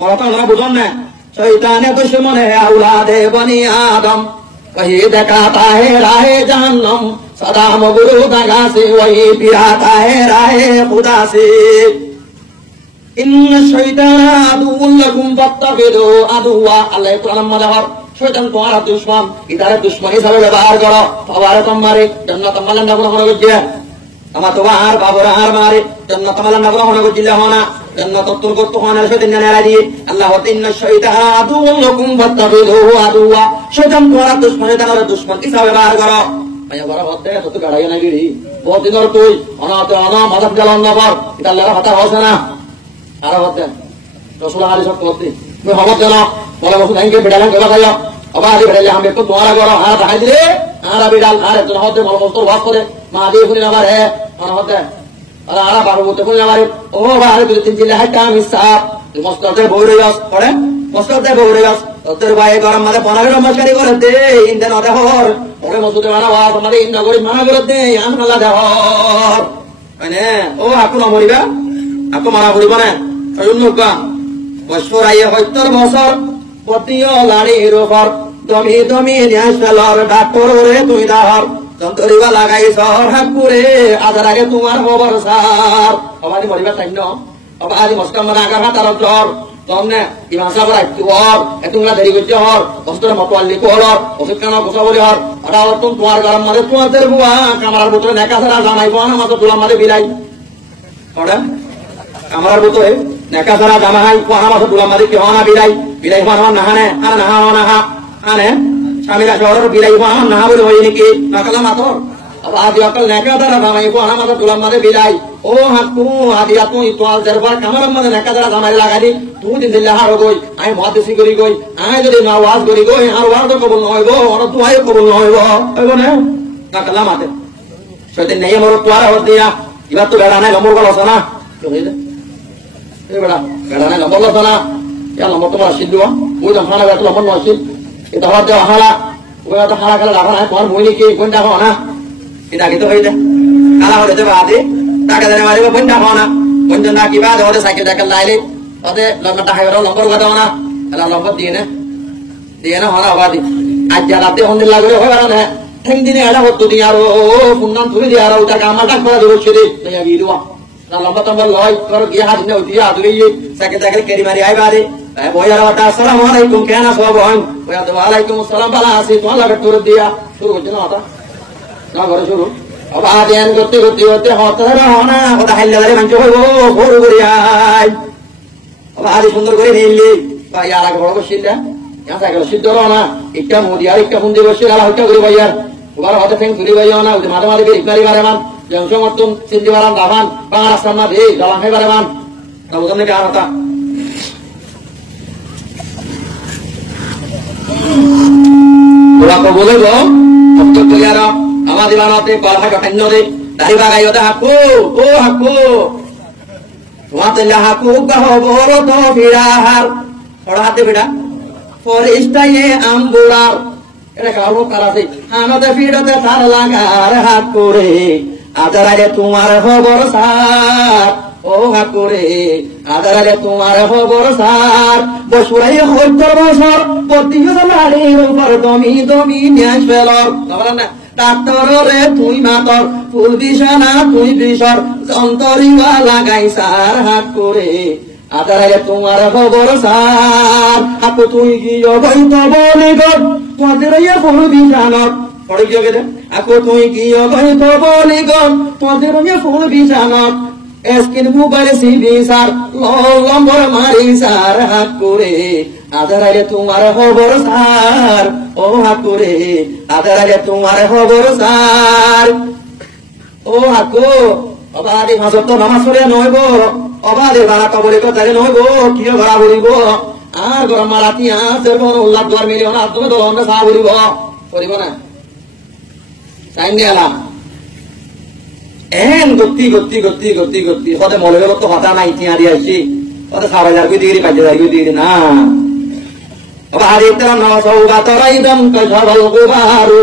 और तो ना बुझन ने शैतान दुश्मन है औलादे बनी आदम वही दिखाता है राहे जहन्नम सदा मगुरु दादा से वही पिराता है राहे खुदा से इन शैतान अदुव्वुल लकुम फत्तखिदू अदुव्वा अल्लाह कुरान मदहर শয়তান তোমার দুশমন ইদারে দুশমন হিসাবে ব্যবহার করো বাবারে তোমারে জান্নাত মালান না গ্রহণ করবে আমার তোমার বাবারে আর মারে জান্নাত মালান না গ্রহণ করলে হনা জান্নাত তোর করতে হনা শয়তান জানা দি আল্লাহ ইন্না শাইতানা আদুউল লাকুম ফাত্তাবিদুহু আদুওয়া শয়তান তোমার দুশমন ইদারে দুশমন হিসাবে ব্যবহার করো ভাইয়া বড় হতে তো গাড়াই না গিরি বহুত দিন তুই অনাতে অনা মাদাব জালান না বল এটা আল্লাহর কথা হচ্ছে না আর হতে রসুল হাদিস করতে তুমি হমত জানো বলে বসু থ্যাংকে বিড়ালাম কেবা খাইও অবা আদি বেড়ালে আমি একটু তোমারা করো আর দেখাই দিলে আর বিড়াল আর একজন হতে বলো বস্তু ওয়াজ করে মা দিয়ে শুনি আবার হে মানে হতে আর আর বারো বলতে শুনি আবার ও বারে দুই তিন জিল্লা হাইটা মিসাব মস্ততে বউরে যাস পড়ে মস্ততে বউরে যাস তোর ভাই গরম মাঝে 15 মশকারি করে দে ইন্দেন অদে হর ওরে মসুদে মানা ওয়া তোমাদের ইন্দা গরি মানা করে দে আনলা দে হর মানে ও আকু না মরিবা আকু মানা করিব না অন্যকা বছর আইয়ে 70 বছর পতিও লাড়ির উপর দমি দমি ন্যাশনাল ডাক্তার রে তুই দাহর যন্ত্রিবা লাগাই সর হাকুরে আদার আগে তোমার খবর সার অবাদি মরিবা তাই ন অবাদি মস্কাম মানা আগা হাতার জ্বর তমনে ইমাম সাহেব রাখতে হর এতুংলা দেরি করতে হর বস্তুর মতোয়াল্লি কর ওষুধ কেন গোসা বলি হর ওরা অর্থন তোমার গরম মাঝে তোমাদের বুয়া কামার ভিতরে নেকা ছাড়া জামাই পাওয়া মাত্র তোলার মাঝে বিলাই ওরা কামার ভিতরে নেকা ছাড়া জামাই পাওয়া মাত্র তোলার মাঝে কেউ না বিলাই বিলাই পাওয়া নাহানে আর নাহা নাহা আনে স্বামীরা শহরের বিলাই পাওয়া নাহা বলে হই নাকি নাকালা মাতর আদি অকল নেকা দ্বারা জামাই পাওয়া মাত্র তোলার মাঝে বিলাই ও হাকু আদি আতু ইতোয়াল দরবার কামার মাঝে নেকা দ্বারা জামাই লাগাই দি তুই দিন দিল্লা হারো গই আমি মহাদেশি করি গই আমি যদি না ওয়াজ করি গই আর ওয়াজ কবুল নহইব আর তুই কবুল নহইব হইব না নাকালা মাতে সেদিন নেই মোর তোয়ার হদিয়া এবার তো বেড়া নাই লম্বর গল না কি হইলে এই বেড়া বেড়া নাই লম্বর গল না ইয়া লম্বর তোমার সিদ্ধ ওই তো হানা বেড়া লম্বর নয় এটা হওয়ার দেওয়া হালা ওই তো হালা খেলা রাখা নাই তোমার বই নাকি কোনটা হওয়া না এটা আগে তো হইতে কালা হতে দেবা আদি টাকা দেনে মারিব কোনটা হওয়া না কোনটা না কিবা ওদের সাইকেল টাইকেল লাইলে ওদের লম্বরটা হাইবার লম্বর কথা না এলা লম্বর দিয়ে না হওয়া আবাদি আজ জ্বালাতে হন্দির লাগলে হয় না ঠেং দিনে এটা হতো দিয়ে আরো পুন্নান তুলে দিয়ে আরো ওটা আমার ডাক করা দেবো ছেড়ে গিয়ে লম্বা টম্বর লয় তোর গিয়ে হাত নিয়ে উঠিয়ে হাত গিয়ে সাইকেল টাইকেল কেরি মারি আইবা আরে বইয়ার ওটা আসসালামু আলাইকুম কেন সব হন বইয়া তো ওয়ালাইকুম আসসালাম বালা আসি তোমার লাগে তোর দিয়া শুরু করছে না ওটা না ঘরে শুরু আবার আদেন করতে করতে করতে হতে না ওটা হাইলা ধরে মানছে হইব বড় করে আই আবার আদি সুন্দর করে নিলি বা ইয়ার আগে বড় করছিলা यहाँ साइकिल सिद्ध रहो ना इक्का मोदी यार इक्का पुंजी बच्चे वाला इक्का गुरु भैया उबार होते थे गुरु भैया ना उधर माता माता भी इक्कारी बारे मान जंगसो मत तुम सिंधी वाला दावान बाहर आसमान दे दालां है बारे मान तब उधर ने क्या होता बोला को बोले गो अब तो यार हमारे दीवाना होते बाल है कठिन होते दारी बागाई होता हाकू वहाँ तो यहाँ हाकू कहो बोलो तो फिरा हार थोड़ा हाथे बेटा ফরিস্তায়ে আমবুড়ার এটা কারো কারাতে আমাদের ফিরতে তার লাগার হাত করে আদারে তোমার খবর সার ও হাত করে আদারে তোমার খবর সার বসুরাই 70 বছর প্রতিও লাড়ির উপর দমি দমি ন্যাস ফেলর বলেন না ডাক্তার রে তুই মাতর ফুল বিছানা তুই বিষর যন্তরিওয়া লাগাই সার হাত করে আদারে তোমার খবর সার আপু তুই গিয়ে বইত বলি গো তোদের ফুল বিছানত পড়ে গিয়ে গেলে আপু তুই গিয়ে বইত বলি গো তোদের ফুল বিছানত স্ক্রিন মোবাইল সিবি সার লম্বর মারি সার হাত করে আদারে তোমার খবর সার ও হাত করে আদারে তোমার খবর সার ও হাকু অবাদি মাসত তো নামাজ পড়ে নইব অবাদে ভাড়া কবরে কথারে নইব কি ভাড়া বলিব আর গরম রাতি আছে বড় উল্লাদ দর মিলিয়ন আর তুমি দল আমরা সাহা বলিব করিব না টাইম নিলাম এন গতি হতে মনে তো হতা নাই তিয়ারি আইছি হতে সারা যার দিগরি কাজে যাই দিগরি না অবাদে তো না সৌবা তরাইদম কজবল গুবারু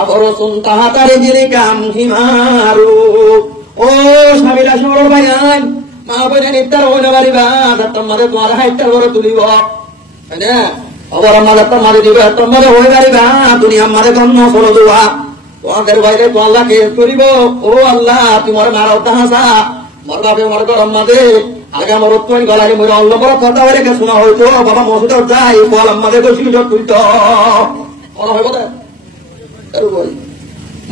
আবর সুনতা হাতারে জিরি কাম হিমারু ও স্বামীরা সরল ভাইয়ান মা বোনের ইফতার হইতে পারিবা তোমাদের তোমার হাইটার বড় তুলিব না অবর আমাদের তোমাদের দিবে তোমাদের হয়ে পারিবা দুনিয়া আমাদের গণ্য সরল দুয়া তোমাদের বাইরে তো আল্লাহ কে করিব ও আল্লাহ তোমার মারা হাসা মর বাপে মর গরম মাদে আগে আমার উত্তর গলায় মরে অল্প বড় কথা বলে কে শোনা হইতো বাবা মসুদ যাই বল আমাদের তো সিঁড়ি তুলতো মনে হইব না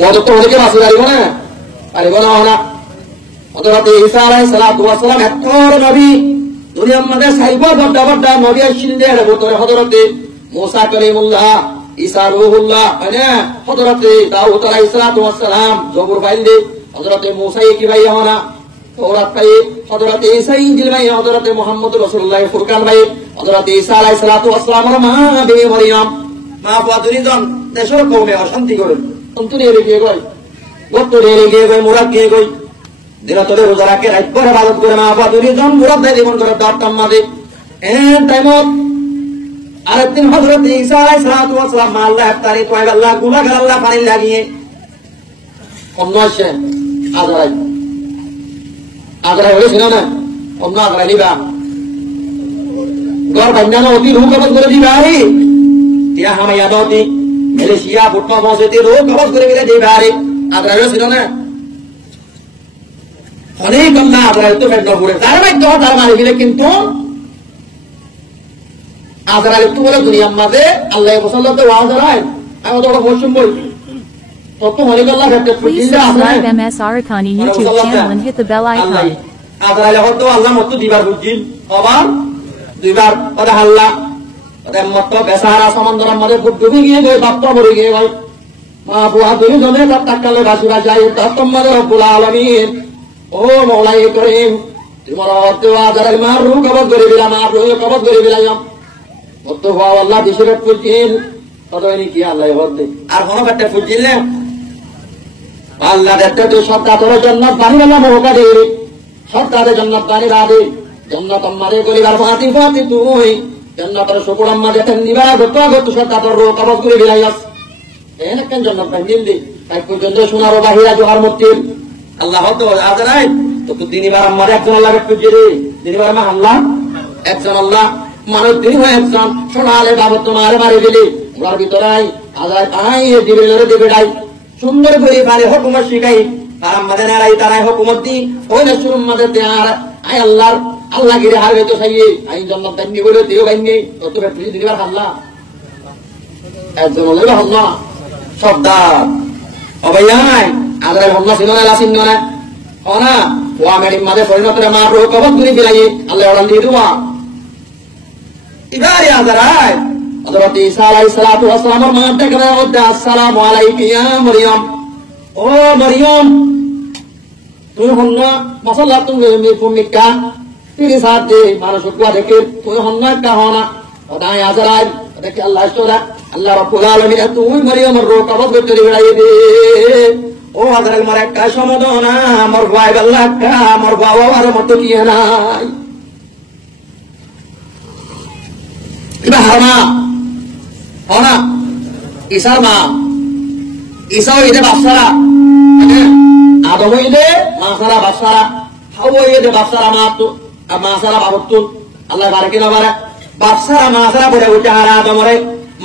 মদ তো হলে বাসি পারিব না না হযরত ঈসা আলাইহিস সালাতু ওয়াস সালাম একর নবী দুনিয়ার মধ্যে সাইব বড় বড় নবী আসিলেন ভিতরে হযরত মুসা কালিমুল্লাহ ঈসা রূহুল্লাহ মানে হযরত দাউদ আলাইহিস সালাতু ওয়াস সালাম জবর বাইন্দে হযরত মুসা কি ভাই হনা তওরাত ভাই, হযরত ঈসা ইনজিল ভাই, হযরত মুহাম্মদ রাসূলুল্লাহ ফুরকান ভাই, হযরত ঈসা আলাইহিস সালাতু ওয়াস সালামের মা বিবি মরিয়ম, মা বাবা দুইজন দেশের কওমে অশান্তি করেন, অন্তরে রেগে গই, গোত্রে রেগে গই, মুরাদ গে গই, দিন তোরে রোজা রাখে, রাত করে ইবাদত করে, মা বাবা দুইজন মুরাদ দেয় জীবন করে দাঁড়াম মাঝে। এন টাইমত আরেকদিন হযরত ঈসা আলাইহিস সালাতু ওয়াস সালাম আল্লাহ ইফতারি কয়, আল্লাহ গুনাহগার আল্লাহ পানি লাগিয়ে অন্য আসে আজরাই হয়েছিল না, অন্য আজরাই দিবা ঘর বান্ধানো অতি রোগ কবজ করে দিবা, আরে ইয়া হামাইয়া দতি মালয়েশিয়া বুটনা বসেতে রোগ কবজ করে দিবা, আরে আজরাই হয়েছিল না। অনেক না আজরাই তো ফেড করে তার ভাই তো তার মারি দিলে, কিন্তু আজরাই তো বলে দুনিয়ার মাঝে আল্লাহ মুসাল্লাতে ওয়াজরাই আমি তো বলছি বল তত অনেক আল্লাহ fade Please subscribe MS Arakani YouTube channel and hit the bell icon. আজরাইল হয়তো আল্লাহ মত দিবার বুঝিন আবার দুইবার ওরে হাল্লা ওরে মত বেসারা সমুদ্রের মধ্যে ডুবে গিয়ে গই, বাপ্পা মরে গিয়ে গই, মা বুয়া দুই জনে তার তাকালে বাসি বাজাই, তাম্মাদের রব্বুল আলামিন ও মওলাই করিম তোমার হতে আজরাইল মার রূহ কবজ করে দিলাম, আর রূহ কবজ করে দিলাম মত হওয়া আল্লাহ দিশরে ফুজিল তদইনি কি আল্লাহ হতে আর কোন একটা ফুজিল না আল্লাহ দেখতে তো সব কাতরের জন্য পানি আল্লাহ মহকা দেবে, সব কাজে জান্নাত পানি বাদে জান্নাত আমারে গলিবার ফাতি ফাতি তুই জান্নাতের শুকর আম্মা দেখেন নিবার গত গত সব কাতর রোগ কবজ করে বিলাইয়াস এনে কেন জান্নাত পানি দিলি তাই পর্যন্ত সোনার বাহিরা জোহার মুক্তির আল্লাহ তো আজরাই তো দিনবার আমারে একজন আল্লাহ বেটে রে দিনবার মা আল্লাহ একজন আল্লাহ মানুষ দিন হয় একজন সোনালে বাবা তোমার মারি দিলি ওর ভিতরাই আজরাই তাই দিবেলের দিবেড়াই সুন্দর করে পারে হুকুমত শিখাই, আর আমাদের এরাই তারাই হুকুমত দি ওই নেসুর মধ্যে আর আই আল্লাহর আল্লাহ গিরে হারবে তো চাইয়ে আই জন্ম দান্নি বলে দিও বাইনি তো তুমি ফ্রি দিবার আল্লাহ একজন হলে আল্লাহ সর্দার অবয়াই আদরে আল্লাহ ছিল না লাসিন না ওনা ওয়া মেরি মাঝে পরিণত রে মার রোগ কবজ করে ফিরাই আল্লাহ ওরান দিয়ে দেওয়া ইবারে আদরাই হযরত ঈসা আলাইহিস সালাতু ওয়াস সালামের মা ডেকে বলে, আসসালামু আলাইকা ইয়া মরিয়ম, ও মরিয়ম তুমি হন্ন মাসাল্লাহ তুমি ভূমিকা তিনি সাথে মানুষ কুয়া দেখে তুমি হন্ন একটা হনা ওদাই আজরাই দেখে আল্লাহ ইসরা আল্লাহ রাব্বুল আলামিন তুমি মরিয়মের রোগ কবজ করতে বেড়াই দে, ও আজরাইল মার একটা সমাধান আমার ভাই আল্লাহ একটা আমার বাবার মত কি নাই ইবা হারমা হনা ঈসার মা ঈসা হইতে বাপসারা আদম হইতে মাসারা বাপসারা হাওয়া হইতে বাপসারা মাসারা বাবতুল আল্লাহ বারকে না বারে বাপসারা মাসারা পড়ে উঠে আর আদমরে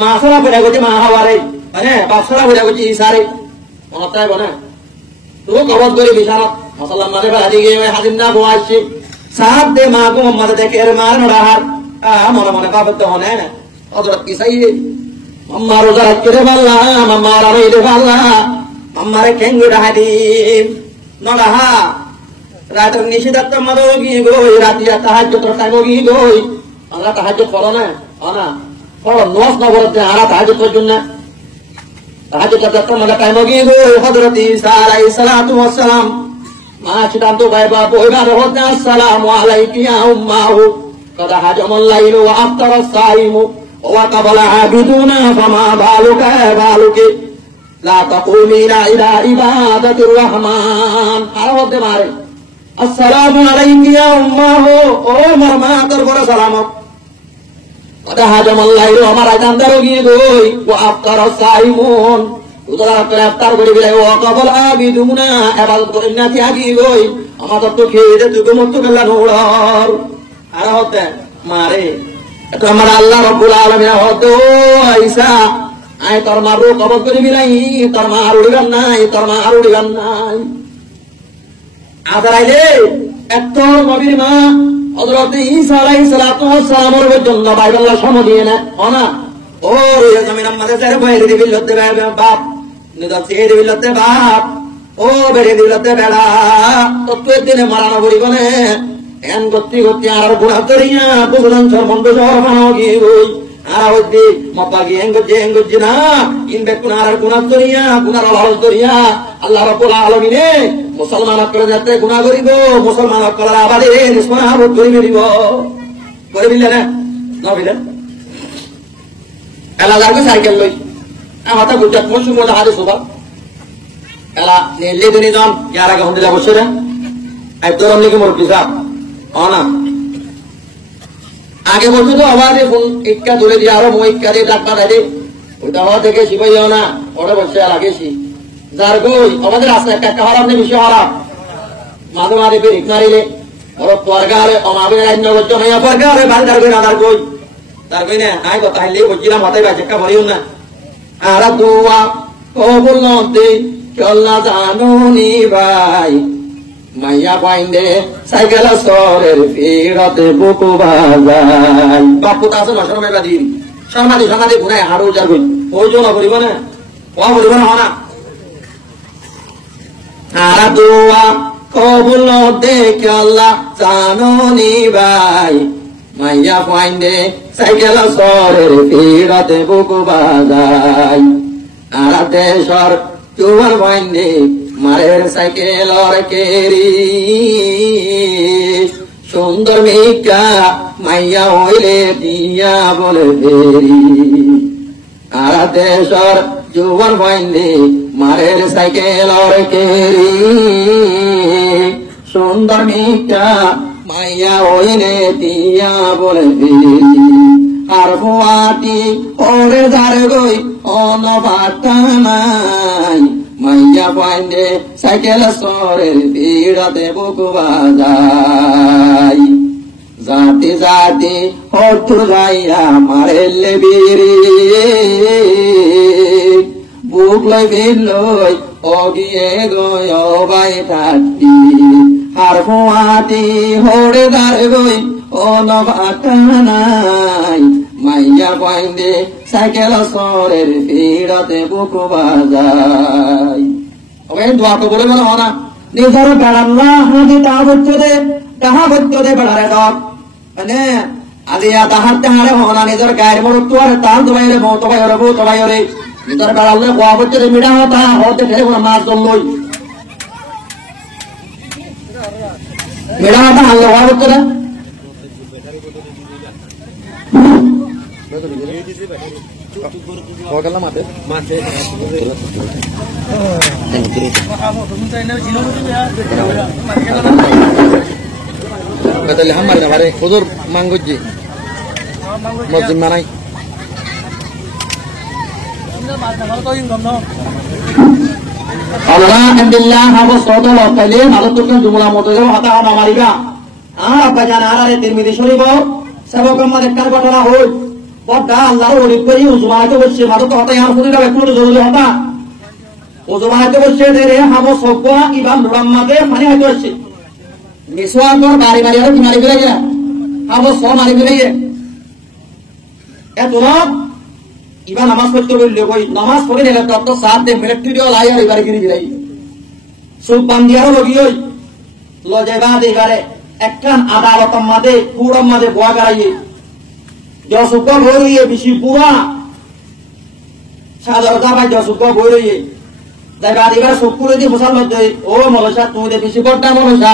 মাসারা পড়ে উঠে মা হাওয়ারে মানে বাপসারা পড়ে উঠে ঈসারে মনটাই বনে তো কবজ করে বিশারত মাসাল্লাহ মানে বাড়ি গিয়ে হাজির না বয়াসি সাহাব দে মা গো মোহাম্মদ দেখে এর মার নড়াহার মনে মনে বাবতে হনে হযরত ঈসা আম্মা রোজা রাখতে পারলাম, আম্মা রাইতে পারলাম, আম্মারে কেঙ্গু ডাহাদিম নড়াহা রাতের নিষেধাত্ম মাদো গিয়ে গই রাতিয়া তাহাজ্জুদ টাইম গিয়ে গই আমরা তাহাজ্জুদ করো না না করো নস না বলতে আরা তাহাজ্জুদ করছেন না তাহাজ্জুদ টাইম মাদা টাইম গিয়ে গই হযরত ঈসা আলাইহিস সালাতু ওয়াস সালাম মা চিতান্ত বাইবা বইবার হতে আসসালামু আলাইকা ইয়া উম্মাহু قد هجم الليل وأفطر الصائم وقبل عابدنا فما بالك لا تقومين إلى عبادة الرحمن أرد ماري السلام عليك يا أمه عمر ما تربر سلامك قد هجم الليل ومر جندر گيدوي وأفطر الصائمون উদরা করে আফতার করে বিলাই ওয়াকাবল আবিদুনা ইবাদত করে নাতি আগিগই আমাদের তো খেয়ে দুটো মত বেলা নোড়ার আর হতে মারে এটা আমার আল্লাহ রাব্বুল আলামিন হতো ঈসা আই তোর মারু কবজ করে বিলাই তোর মা আর উড়িবান নাই তোর মা আর উড়িবান নাই আদরাইলে এত নবীর মা হযরত ঈসা আলাইহিস সালাতু ওয়াস সালামের জন্য বাইবেল সময় দিয়ে না না ও এই জমিন আমাদের যারা বাইরে দিবিলতে বাপ নিদাসে দিবিলতে বাপ ও বেরে দিবিলতে বেড়া তো তুই দিনে মারানো বলিব না এন গতি গতি আর গুণা করিয়া বুঝলাম সর্বন্ত সর্বনাও গিয়ে ওই আর হইতে মপা গিয়ে এঙ্গজি না ইনবে কুনার গুণা করিয়া গুণার ভালো করিয়া আল্লাহ রাব্বুল আলামিনে মুসলমানক করে যাতে গুনাহ করিব মুসলমানক করার আবাদে নিষ্পনা হাবত করিবে দিব করে দিলে না নবিলে এলা যাকে সাইকেল লই আমার তো গুজরাট কোন সময় হারে সুবা এলা নেলে দিনে জন ইয়ারা কে হন্দিলা বসে না আই তোর আমলি কি মোর পিসা না আগে বলতো তো আবারে ফোন ইক্কা ধরে দিয়ে আরো মই ইক্কা দিয়ে ডাক্তার আইলে ওটা হওয়া থেকে শিবাইও না ওটা বসে লাগেছি যার গই আমাদের রাস্তা একটা খারাপ নেই বিষয় খারাপ মাঝে মাঝে বেরিক নারিলে ওর পরগারে অমাবে রাজ্য বচ্চ হইয়া পরগারে বান্দার গই আদার গই তার গই না আই কথা হইলে বজিলা মাথায় বাজেকা ভরিও না আর দুয়া কবুল নদে চল্লা জানুনি ভাই মাইয়া পাইন্দে সাইকেল সরের ফিরতে বুকু বাজাই বাপু তাছে না শর্মা বাদি সমাধি গুনায় হাড়ু যার গই ওই জন্য করিব না ও করিব না না আর দুয়া কবুল দেখে আল্লাহ জানুনি ভাই মাইয়া পাইন্দে সাইকেল সরের ফিরতে বুকু বাজাই আর দেশর তোমার পাইন্দে মারের সাইকেলর কেরি সুন্দর মিকা মাইয়া হইলে দিয়া বলে ফেরি আর দেশর যুবন পাইন্দে মারের সাইকেলর কেরি সুন্দর মিকা মাইয়া হইলে দিয়া বলে ফেরি আর ফুয়াটি ওরে ধার গই অনবাতা নাই মাইয়া পাইন্দে সাইকেল সরের ভিড়াতে বুকু বাজাই জাতি জাতি হঠুর গাইয়া মারেলে বিরি বুক লই ভিড় লই অগিয়ে গই অবাই থাকি আর ফুয়াটি হরে ধার গই অনবাতা নাই মাইয়া পাইন্দে সাইকেল সরের ভিড়াতে বুকু বাজাই ওকে দোয়া তো বলে মনে হনা নিজের বেড়াল্লা হাজি তাহা বচ্চদে বেড়ারে ডক মানে আজিয়া তাহার তাহারে হনা নিজের গায়ের মরত্ব আর তার দবাইরে মত বাইরে বউ তবাইরে নিজের বেড়াল্লা কোয়া বচ্চদে মিডা হতা হতে ঠেলে কোন মাছ দলই মিডা হতা হাল্লা কোয়া বচ্চদে हमारे खुदर मांगुजी मस्जिद मानाई alhamdulillah habo soto lokale habo tukun jumla motojo hata hona mariga abba jana arare tirmidhi sharif sabokam mane kar gotona hol বড় আল্লাহর ওলি করি উজমাতে বসে মারো তো হতা ইয়ার ফুরিরা একটু জরুরি হতা উজমাতে বসে রে হাবো সবগা ইবান লুরাম্মাতে পানি হইতো আছে নিসওয়াকর বাড়ি বাড়ি আর কি মারি গেলে হাবো সব মারি গেলে এত রাত ইবান নামাজ পড়তে বললে কই নামাজ পড়ে নিলে তো সাত দিন মিলিটারি লাই আর এবারে গিরি গিরাই সব বান্দিয়ারও লগি হই লজে বাদে এবারে একখান আদালতের মাঝে পুরম মাঝে বয়া গাড়াইয়ে যশুক বই রইয়ে বেশি পুরা সাধারণত ভাই যশুক বই রইয়ে তাই বাদ এবার শুক্র দিয়ে ফসল মধ্যে ও মলসা তুই দে বেশি করটা মলসা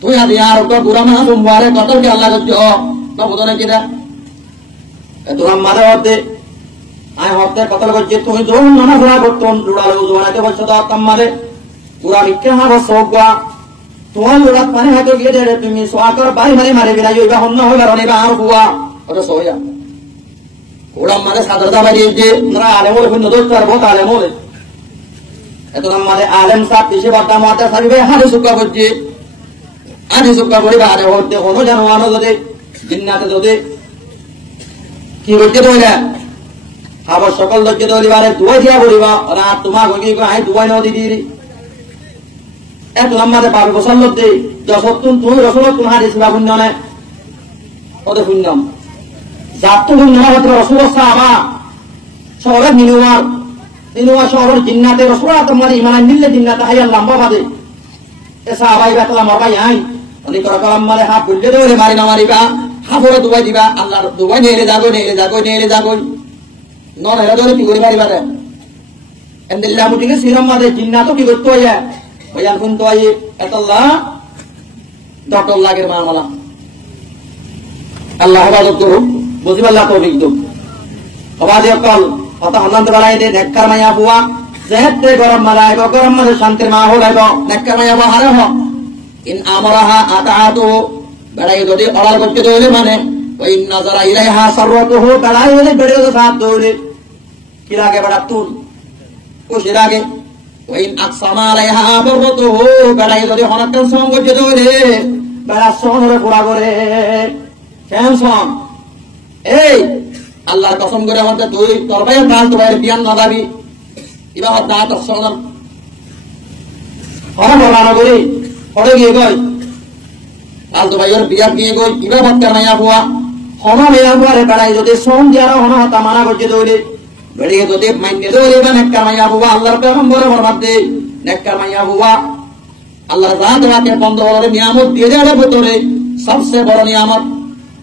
তুই আদি আর বুড়া মাস সোমবারে কত কি আল্লাহ করছে না বোধ নাকি তোরাম মারে হতে আয় হতে কতল করছে তুই যখন নানা ঘোরা করতন লুড়ালে উজমানাতে বলছো তো আত্মাম মারে পুরা মিথ্যা হার সৌগা তোমার লুড়াত পানি হয়তো গিয়ে দে তুমি সোয়াকর বাড়ি মারি মারি বিরাই বা হন্য হইবা রনিবা আর বুয়া ওটা সোয়া ওরা মানে সাদরদা বাড়ি যে তোরা আলেমুল ভিন্ন দোষ আর বহুত আলেমুল এত মানে আলেম সাহেব পিছে বাটা মাতা সারিবে হারে সুকা বজ্জি আদি সুকা বড়ি বারে হতে হনো জানোয়ানো যদি জিন্নাতে যদি কি বলতে তোইলা আবার সকল দজ্জে তোলি বারে দুই দিয়া বলিবা রাত তোমা গগি কো আই দুই নদি দিরি এত নামাতে পাবে বসল্লত দে যতক্ষণ তুমি রসুলত তুমি হাদিস বা পুণ্য না ওদের পুণ্যম জাতুন নবত রাসূল সাহাবা শহরের নিনুয়ার শহরের জিন্নাতে রাসূল তোমার ঈমান নিলে জিন্নাতে আই আল্লাহ বাদে এ সাহাবাই বাতলা মারবাই আই অনেক রকম মারে হাফ বুঝলে ধরে মারি না মারিবা হাফরে দুবাই দিবা আল্লাহর দুবাই নেরে যাগো নন হেরা ধরে কি করে মারিবা রে এন্দিল্লাহ মুটিকে সিরম মাদে জিন্নাতও কি করতে হয় ওয়ান কুনতু আই এতাল্লাহ ডক্টর লাগের মামলা আল্লাহ হেফাজত করুক বুঝিব আল্লাহ তৌফিক দিক অবাদে অকল অত হন্দান্ত বাড়াই দে নেককার মাইয়া বুয়া যেহেতু গরম মালাইব গরম মাঝে শান্তির মাহল আইব নেককার মাইয়া বুয়া হারে হ ইন আমরাহা আতাআতু বেড়াই যদি অলাল করতে দইলে মানে ওই নজরা ইলাইহা সাররাতুহু বেড়াই হলে বেড়ে সাথ দইলে কি লাগে বেড়া তুল খুশি লাগে ওই আকসামা আলাইহা বররাতুহু বেড়াই যদি হনাকাল সঙ্গ করতে দইলে বেড়া সোনরে পুরা করে টেনশন এই আল্লাহর কসম করে আমাদের তুই তোর ভাইয়ের কাল তোর ভাইয়ের বিয়ান না দাবি এবার দাঁত অসলাম হরম রানা করি পড়ে গিয়ে গই কাল তো ভাইয়ের বিয়ার গিয়ে গই এবার বাচ্চা মাইয়া বুয়া হন মাইয়া বুয়ারে বেড়াই যদি সোম দিয়ার হন হতা মানা করছে দৌড়ে বেড়িয়ে যদি মাইনে দৌড়ে বা নেককার মাইয়া বুয়া আল্লাহর পেগম্বরে বরবাদ দে নেককার মাইয়া বুয়া আল্লাহর রাত রাতে বন্ধ হলে নিয়ামত দিয়ে দেওয়ার ভিতরে সবচেয়ে বড় নিয়ামত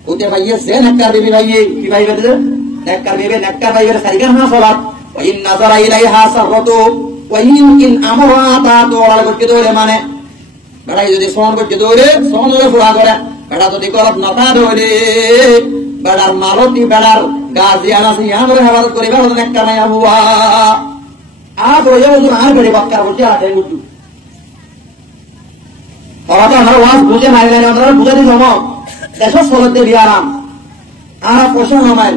ওতে ভাইয়ে সে নেককার বিবি ভাইয়ে কি ভাই বেদে নেককার বিবি নেককার ভাইয়ের সাইগান না সালাত ওয়াইন নাযারা ইলাইহা সাররাতু ওয়াইন ইন আমরা তাতু ওয়ালা করতে দৌড়ে মানে বেড়াই যদি সোন করতে দৌড়ে সোন ধরে পুরা করে বেড়া যদি করত নতা দৌড়ে বেড়ার মালতি বেড়ার গাজি আনাসি ইয়ামরে হেফাজত করি বেড়া নেককার মাইয়া বুয়া আর বইয়া ওজন আর বেড়ে বাক্কার বলছে আর দেন গুটু ওরা তো আমার ওয়াজ বুঝে নাই না আমরা বুঝে দিই জমা দেশ চলতে বিয়ারাম আর পয়সা নামায়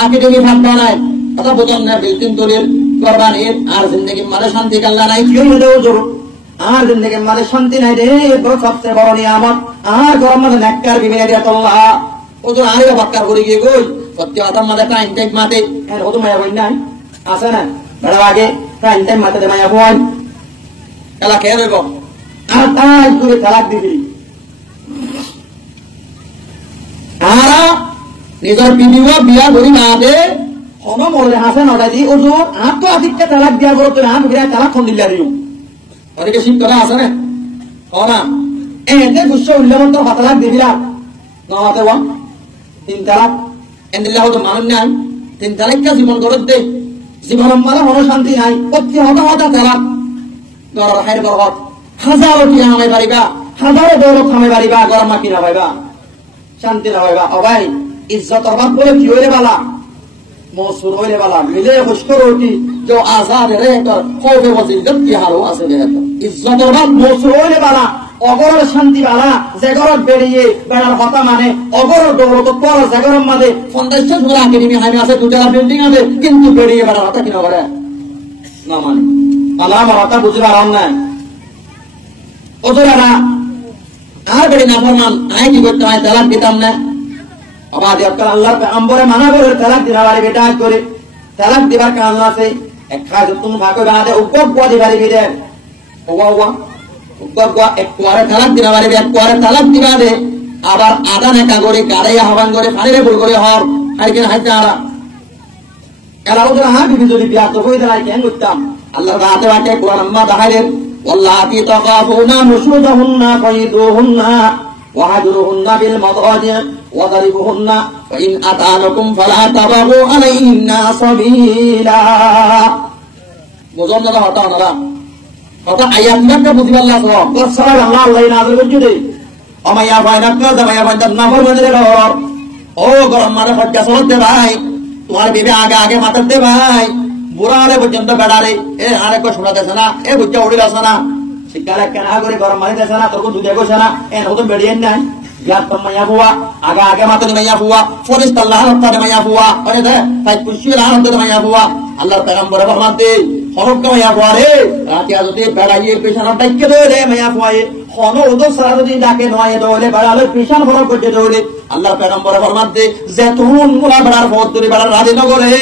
আগে যদি ভাববা নাই কথা বোঝান না বিলদিন তোরের কোরবানির আর জিন্দগি মানে শান্তি কাল্লা নাই কি হইলো জরুর আর জিন্দগি মানে শান্তি নাই রে বড় সবচেয়ে বড় নিয়ামত আর গরম মানে নেককার বিবিনে দিয়া তোল্লা ওজন আরে বাক্কার করে গিয়ে গই সত্যি কথা মানে টাইম টাইম মাতে এর ওতো মায়া বই নাই আছে না বড় আগে টাইম টাইম মাতে মায়া বই এলা খেয়ে দেব আর তাই করে তালাক দিবি আর নিজের বিবিও বিয়া করি না দে হন মরে হাসে নটা দি ওজন আর তো আদিককে তালাক দিয়া করো তুই আর বিরাট তালাক খন দিলা দিও ওদিকে শিব করা আছে না না এতে গুচ্ছ উল্লেমন তো তালাক দিবিলা নমাতে ওয়া তিন তালাক এন্দিল্লাহ তো মানুষ নাই তিন তালাকটা জীবন করত দে জীবন মানে মন শান্তি নাই প্রতি হতা হতা তালাক গরর খাইর বরকত হাজারো টিয়া আমায় পারিবা হাজারো দৌলত থামাই পারিবা গরম মাটি না পাইবা শান্তি না পাইবা অবাই ইজ্জত অভাব বলে কি হইলে বালা মৌসুর হইলে বালা মিলে খুশকর উঠি যে আজাদ রে তোর খৌফে বসে ইজ্জত কি হারো আছে রে ইজ্জত অভাব মৌসুর হইলে বালা অগরের শান্তি বালা জেগরত বেরিয়ে বেড়ার হতা মানে অগরের দৌলত পর জেগরম মানে 50 জন একাডেমি হাইমে আছে দুটা বিল্ডিং আছে কিন্তু বেরিয়ে বেড়ার হতা কিনা করে না মানে আল্লাহ আমার হতা বুঝিবার আরাম নাই ওজোরা আর বেড়ে না ফরমান আয় কি করতে হয় তালাক দিতাম না আবার আল্লাহ আম্বরে মানা করে তালাক দিনা বাড়ি বেটা করে তালাক দিবার কারণ আছে এক খাজ তুমি ভাগে বানাতে উগ্র দিবারি বিদে উগ্র একবারে তালাক দিনা বাড়ি একবারে তালাক দিবা দে আবার আদা নেকা করে গাড়াইয়া হবান করে পানিরে ভুল করে হর হাইকেন হাইতে আরা এরা ওজোরা হ্যাঁ বিবি যদি বিয়া তো হয়ে দেয় কেন করতাম আল্লাহ রাতে বাটে কোরআন আম্মা দাহাইরের واللاتي تخافون نشوزهن فعظوهن واهجروهن بالمضاجع واضربوهن فإن أطعنكم فلا تبغوا عليهن سبيلا মুজন্নদা হতা ওনারা হতা আয়াতটা বুঝি আল্লাহ সব বছর আল্লাহ আল্লাহ নাযিল করছে অমাইয়া ফায়নাকা জামাইয়া ফায়দা নাফর মধ্যে রহর ও গরম মানে ফটকা চলতে ভাই তোমার বিবে আগে আগে মাথাতে ভাই বুড়ারে পর্যন্ত বেড়ারে এ আরেক শোনা দেছে না এ বুঝা উড়ে আসে না শিকারে কেনা করে গরম মারি দেছে না তোর দুধে বসে না এ নতুন বেরিয়ে নাই বিয়াত মাইয়া বুয়া আগে আগে মাথাতে মাইয়া বুয়া ফরিস্ত আল্লাহ রব্বারে মাইয়া বুয়া ওরে দে তাই কুশির আনন্দে মাইয়া বুয়া আল্লাহর পেগম্বরে ফরমাতে হরক মাইয়া বুয়া রে রাতে যদি বেড়াইয়ে পেছানা ডাইকে দে রে মাইয়া বুয়ায়ে হন ওদো সারা যদি ডাকে নয় দৌলে বেড়ালে পেছান ফরক করতে দৌলে আল্লাহর পেগম্বরে ফরমাতে যেতুন মুলা বেড়ার পথ ধরে বেড়ার রাজনগরে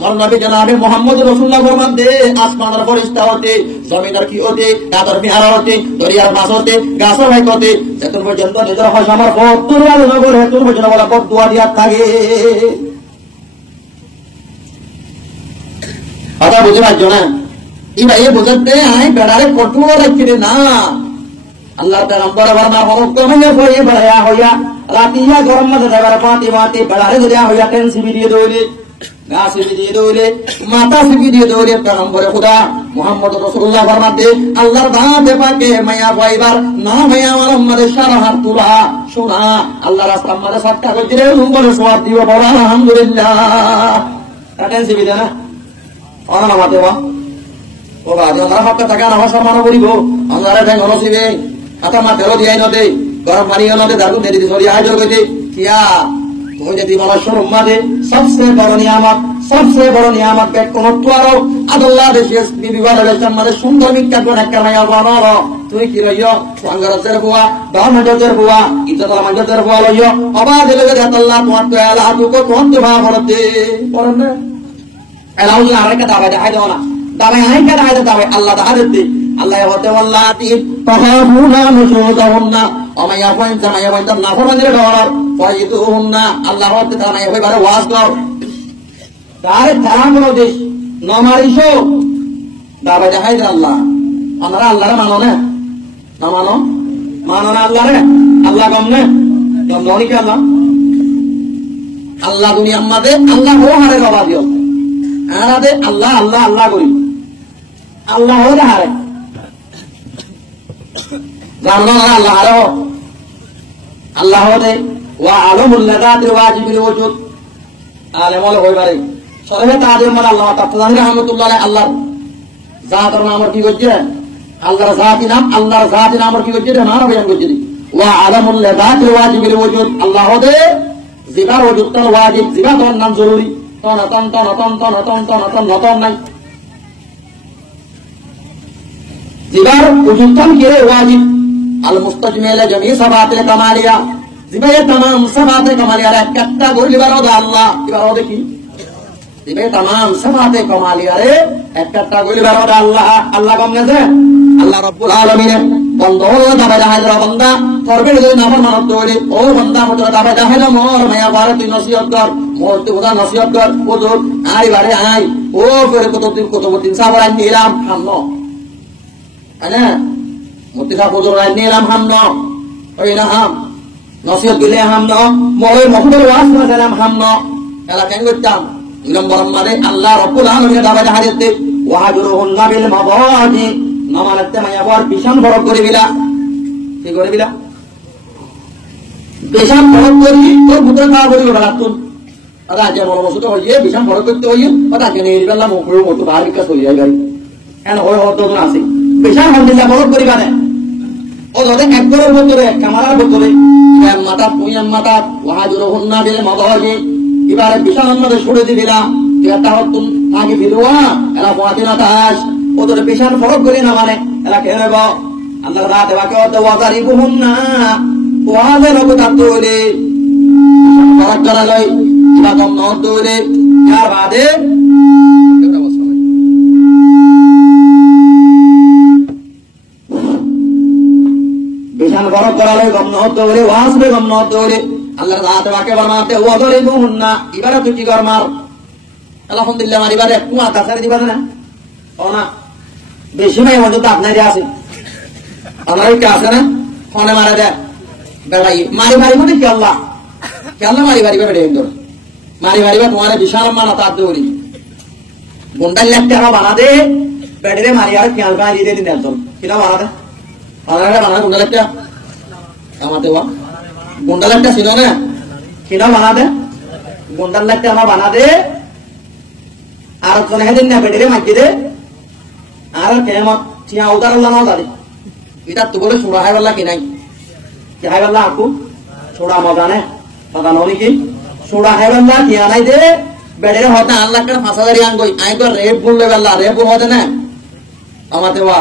মোর নবী জনাবে মুহাম্মদ রাসূলুল্লাহ ফরমাতে আসমানের ফেরেশতা হতে জমিনের কি হতে কাদর বিহার হতে দরিয়ার মাছ হতে গাছের ভাই হতে যেতুন পর্যন্ত নিজের হয় আমার পথ ধরে রাজনগরে তোর পর্যন্ত বলা পথ দোয়া দিয়া থাকে কথা বুঝে পারছো না ইবা এ বুঝতে আই বেড়ারে কঠোর রাখছিরে না আল্লাহর পেগম্বর ফরমা হরক কমে হয়ে বেড়ায়া হইয়া রাতিয়া গরম মধ্যে যাবার পাতি পাতি বেড়ারে ধরিয়া হইয়া টেনসি ভিডিও দইলে গা সিপি দিয়ে দৌড়ে মাথা সিপি দিয়ে দৌড়ে পেগম্বরে খুদা মুহাম্মদ রাসূলুল্লাহ ফরমাতে আল্লাহর দাঁতে পাকে মায়া পাইবার না মায়া মুহাম্মদের সারা হাত তুলা শোনা আল্লাহ রাস্তা আমাদের সাতটা করে বলে সওয়াব দিও বড় আলহামদুলিল্লাহ কাটেন সিপি দেনা অনা মাতে বা ও বাদি আমরা হাতে থাকা না সম্মান করিব আমরা তাই নরসিবে আতা মা তেরো দিয়াই নদে গরম পানি নদে দারুন দেরি সরি হাজার কইতে কিয়া ওই যদি মানুষের উম্মাদে সবচেয়ে বড় নিয়ামত বেক কোন তোয়ারো আল্লাহ দেশে বিবিবার আমাদের সুন্দর মিক্কা কোন একটা মায়া বানর তুই কি লইও সংগরজের বুয়া বামজের বুয়া ইজ্জতলা মজের বুয়া লইও অবা দিলে যে আল্লাহ তোমার তো আল্লাহ তুকো কোন তো ভা করতে পড়েন না আল্লাহ আরেকটা দাবা দেখাই দাও না দাবাই আরেকটা দেখাই দাও আল্লাহ দাহাতে আল্লাহ হতে ওয়াল্লাতি তাহাবুনা নুশুদাহুন্না ওমাইয়া পয়েন্ট জামাইয়া পয়েন্ট না ফরমানের ডলার ফাইতুহুন্না আল্লাহ হতে তারা এবারে ওয়াজ কর তারে তারামনো দেশ নমারিশো দাবা দেখাই দে আল্লাহ আমরা আল্লাহরে মানো না মানো না আল্লাহরে আল্লাহ গম না গম ননি কি আল্লাহ দুনিয়া আমাদের আল্লাহ ও হারে বাবা দিও আরাদে আল্লাহ আল্লাহ আল্লাহ করি আল্লাহ হতে হারে জানো না আল্লাহ হারে আল্লাহ হতে ওয়া আলমুল লাযাতিল ওয়াজিবিল ওজুদ আলেম হলে হইবারে সরহে তাদের মানে আল্লাহ তাআলা রাহমাতুল্লাহ আল্লাহ জাতের নাম কি করছে আল্লাহর জাতি নাম কি করছে না বয়ান করছে ওয়া আলমুল লাযাতিল ওয়াজিবিল ওজুদ আল্লাহ হতে জিবার ওজুদ তার ওয়াজিব জিবা তার নাম জরুরি তন নাই জিবার ওজুদ তার কি রে ওয়াজিব আল মুস্তাজমিল জামি সাবাতে কামালিয়া জিবায়ে तमाम সাবাতে কামালিয়া একটা বলি বারো আল্লাহ কি বারো দেখি জিবায়ে तमाम সাবাতে কামালিয়া রে একটা বলি বারো আল্লাহ আল্লাহ কম নেছে আল্লাহ রাব্বুল আলামিন বন্ধ দাবা দাহাইরা বান্দা করবে যদি নাফর মানত দৌড়ে ও বান্দা মত দাবা দাহাইলা মোর মায়া বারে তুই নসিহত কর মোর তুই খোদা নসিহত কর হুজুর আই বারে আই ও ফেরে কত দিন সাবর আই নিলাম হামনো আনা মুতিসা হুজুর আই নিলাম হামনো ওই না হাম নসিহত দিলে হামনো মোরে মহদুর ওয়াজ না দিলাম হামনো এলা কেন করতাম নম্বর মানে আল্লাহ রাব্বুল আলামিন দাবা দাহাইতে ওয়াহাজুরুহুন্না বিল মাদাজি নামালাতে মায়া বর বিশান বড় করে বিলা কি করে বিলা বিশান বড় করি তোর পুত্র কা করি ওটা তুই আদা যে বড় বসতে হইয়ে বিশান বড় করতে হইয়ে ওটা কেন এই বেলা মুখরু মতো বাহার বিকাশ হই যায় গাই এন হয় হতো না আছে বিশান আলহামদুলিল্লাহ বড় করি বানে ও যদি একবারের ভিতরে ক্যামেরার ভিতরে মাথা পুয়াম মাথা ওয়াহাজুরুহুন্না বিল মাদাজি এবারে বিশান আমাদের ছড়ে দিলা এটা হতো আগে দিলওয়া এরা পৌঁছানা তাস ওদের বিশাল ফরক করি না মানে এরা কে নেব আল্লাহর রাতে বাকে ওদের ওয়াজারিবুহুন না ওয়াজে নব তাতুলে ফরক করা লই এটা কম নতুলে আর বাদে বিশাল ফরক করা লই কম নতুলে ওয়াজে কম নতুলে আল্লাহর রাতে বাকে বানাতে ওয়াজারিবুহুন না এবারে তুই কি কর মার আলহামদুলিল্লাহ মারিবারে একটু আতা ছাড়ি দিবা না ও না বেশি নাই মধ্যে তো আপনারই আছে আমার একটা আছে না ফোনে মারা দেয় বেড়াই মারি মানে কি আল্লাহ মারি বেড়ে মারি তোমার বিশাল মানা তার দৌড়ি গুন্ডার লাগতে আমার বানা দে বেড়ে মারি আর খেয়াল বানিয়ে দিয়ে দিন একদম কিনা বানা দে বানা গুন্ডা লাগতে আমার দেওয়া গুন্ডা লাগতে ছিল না কিনা বানা দে গুন্ডার লাগতে আমার বানা দে আর কোন হেদিন না বেড়ে মাগি দে আর কেমন টিয়া উদার আল্লাহ না দাঁড়ি এটা তো বলে সুরা হাই বাল্লা কি নাই কি হাই বাল্লা আকু সুরা মজা নে কথা নলি কি সুরা হাই বাল্লা কি আনাই দে বেড়ে হতে আল্লাহ কে 5000 আঙ্গই আই তো রেপ বললে বাল্লা রেপ হতে না আমাতে ওয়া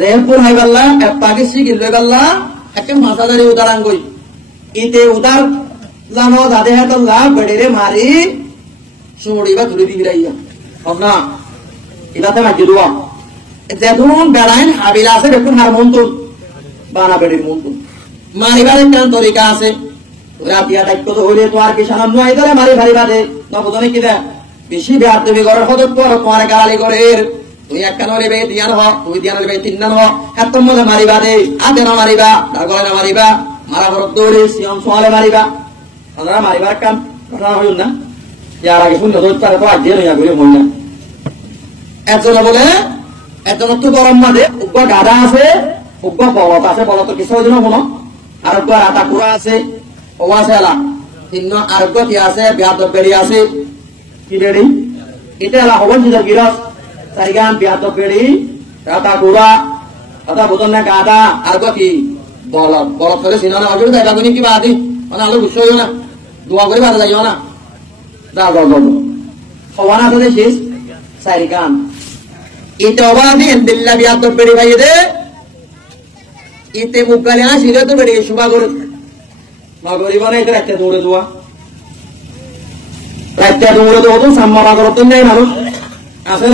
রেপ বল হাই বাল্লা এক পাকিস্তানি গিলে বাল্লা একটা 5000 উদার আঙ্গই ইতে উদার জানো দাদে হাত আল্লাহ বেড়ে মারি সুড়ি বা ধরে দিবি রাইয়া না এটাতে মাঝে দুয়া যেমন বেড়াইন হাবিলা আছে দেখুন হার মন্তুন বানা বেড়ির মন্তুন মারিবার একটা তরিকা আছে রাতিয়া দায়িত্ব তো হইলে তো আর কি সানাম নয় ধরে মারি বাদে নবজনে কি দেয় বেশি বেহার দেবে ঘরের সদর পর তোমার গালি করে তুই একটা নলিবে দিয়ান হ তুই দিয়ান নলিবে তিন হ এত মধ্যে মারিবা দে হাতে না মারিবা তার গলে না মারিবা মারা ঘর দৌড়ে সিয়ম সোয়ালে মারিবা আপনারা মারিবার কাম ঘটনা হইল না ইয়ার আগে শূন্য দোষ তারা তো আজকে নইয়া করে হই না একজনে বলে একজন তো গরম মাঝে উগ্র গাধা আছে উগ্র বলত আছে বলত কিছু দিন হলো আর উগ্র আটা কুড়া আছে ও আছে এলা তিন আরোগ্য কি আছে বিয়াদ বেড়ি আছে কি বেড়ি এটা এলা হবন যে গিরস সারিগান বিয়াদ বেড়ি আটা কুড়া আটা বোতল না গাধা আরোগ্য কি বলত বলত করে সিনেমা অজুর দেখা গুনি কি বাদি মানে আলো গুছ হইও না দোয়া করে বাদ যাইও না যা গল গল হওয়ান আছে শেষ সারিগান itu awalnya endillah biar tu beri bayi deh, itu mukalnya sih tu beri suka guru, magori mana itu rakyat dulu dua, rakyat dulu dua tu sama magor tu ni malu, asal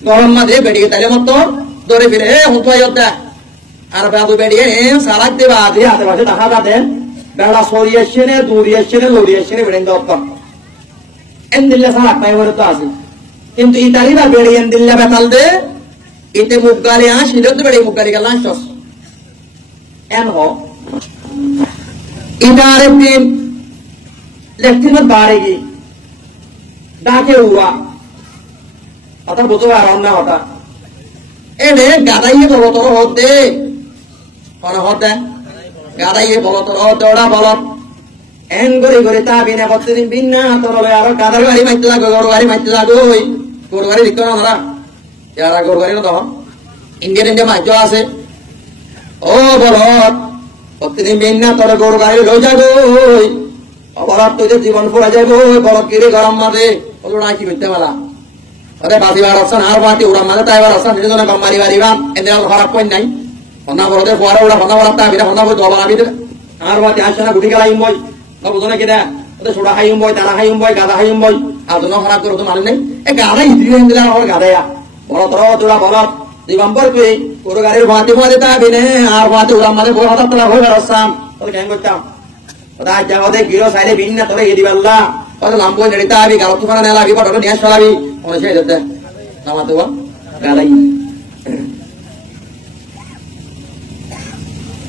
goram made beri kita le motor, dore beri untuk ayat dah, arba tu beri salat deh bahagia, ada bahagia dah ada deh, bela soriasnya, duriasnya, loriasnya beri doktor, endillah salat mai baru tu asal. কিন্তু ইতালিরা বেড়িয়েন দিল্লা বেতাল দে ইতে মুগালি আসিল তো বেড়ি মুগালি গেলাম সস এন হ ইতার একদিন লেফটেন্যান্ট বাড়েগি ডাকে উড়া অর্থাৎ বোঝো আর অন্য হঠাৎ এনে গাদাইয়ে বলো তোর হতে কোন হতে গাদাইয়ে বলো তোর হতে ওরা বলো এন গড়ি গড়ি তা বিনা প্রতিদিন বিনা তোর আর গাদার গাড়ি মাইতে লাগো গরু গাড়ি মাইতে লাগো গরু গাড়ি দেখতো না আমরা যারা গরু গাড়ি না তখন ইন্ডিয়ান ইন্ডিয়া মাঝ আছে ও বলত প্রতিদিন বিনা তোর গরু গাড়ি লই যাবো বলত তোদের জীবন পড়া যাবো বলত কিরে গরম মাঝে ওরা কি করতে মেলা আরে বাজিবার অপশন আর বাতি ওরা মাঝে তাই এবার অপশন নিজে জনে মারি মারিবা এদের খারাপ কই নাই হন্না বলতে পরে ওরা হন্না বলতে আমি হন্না বল দল আমি আর বাতি আসে না গুটি গেলাম বই বুঝো কিনা ওদের ছোড়া খাইম বই তারা খাইম বই গাদা খাইম বই আর জন্য খারাপ করে তো মানে নেই এই গাদা ইতিহাস দিলে আমার গাদায়া বলো তোর তোরা বলত দুই নম্বর তুই তোর গাড়ির ভাতি ভাতে তাবি নে আর ভাতি ওরা মাঝে বড় হাত তোলা হয়ে বেরোসাম তোর কেন করতাম ওটা আজ যাওয়াতে গিরো সাইডে বিন না তোরা এদি পাল্লা ওটা লাম্বো নেড়িতে আবি গালো তুফানা নেলাবি বড় নিয়ে সরাবি মনে সেই দিতে নামাতে বল গাদাই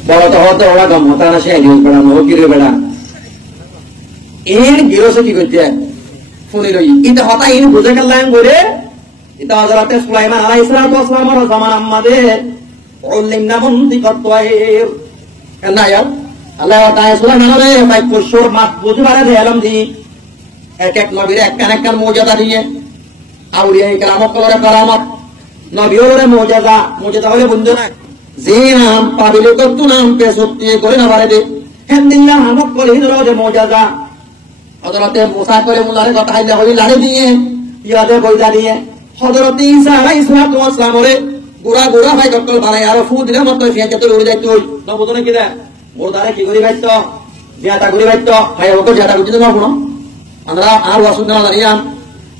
বলো তো হতো ওরা গম হতা না সে গিরো বেড়া নো গিরো বেড়া এর গিরোসে কি করতে শুনি লই এটা হতা ইন বুঝে গেলাম করে এটা হযরত সুলাইমান আলাইহিস সালাতু ওয়াস সালামের জামান আমাদের উল্লিমনা মন্তিকাতওয়াইর কেন আয়া আল্লাহ তাআলা সুলাইমানের ভাই কুরসুর মাত বুঝবারে দেলাম দি এক এক নবীর এক কান মুজিজা দিয়ে আউলিয়া کرام কলরে কারামত নবীর মুজিজা হলে বন্ধু না যে নাম পাবিলে কত নাম পে সত্যি করে না পারে দে হেনদিল্লাহ আমক করে হিজরতে মুজিজা হযরতে মুসা করে মুলারে কথা হাইলা হই লাড়ে দিয়ে ইয়াদে বইদা দিয়ে হযরত ঈসা আলাইহিস সালাতু ওয়াস সালামরে গুড়া ভাই কটল বানায় আর ফু দিলে মত ফিয়াকে তো উড়ে যাইতো না বুঝনে কি দা মোর দারে কি করি বাইতো জিয়াতা করি বাইতো ভাই ওকে জিয়াতা বুঝতে না কোনো আমরা আর ওয়াসুদ না জানিয়াম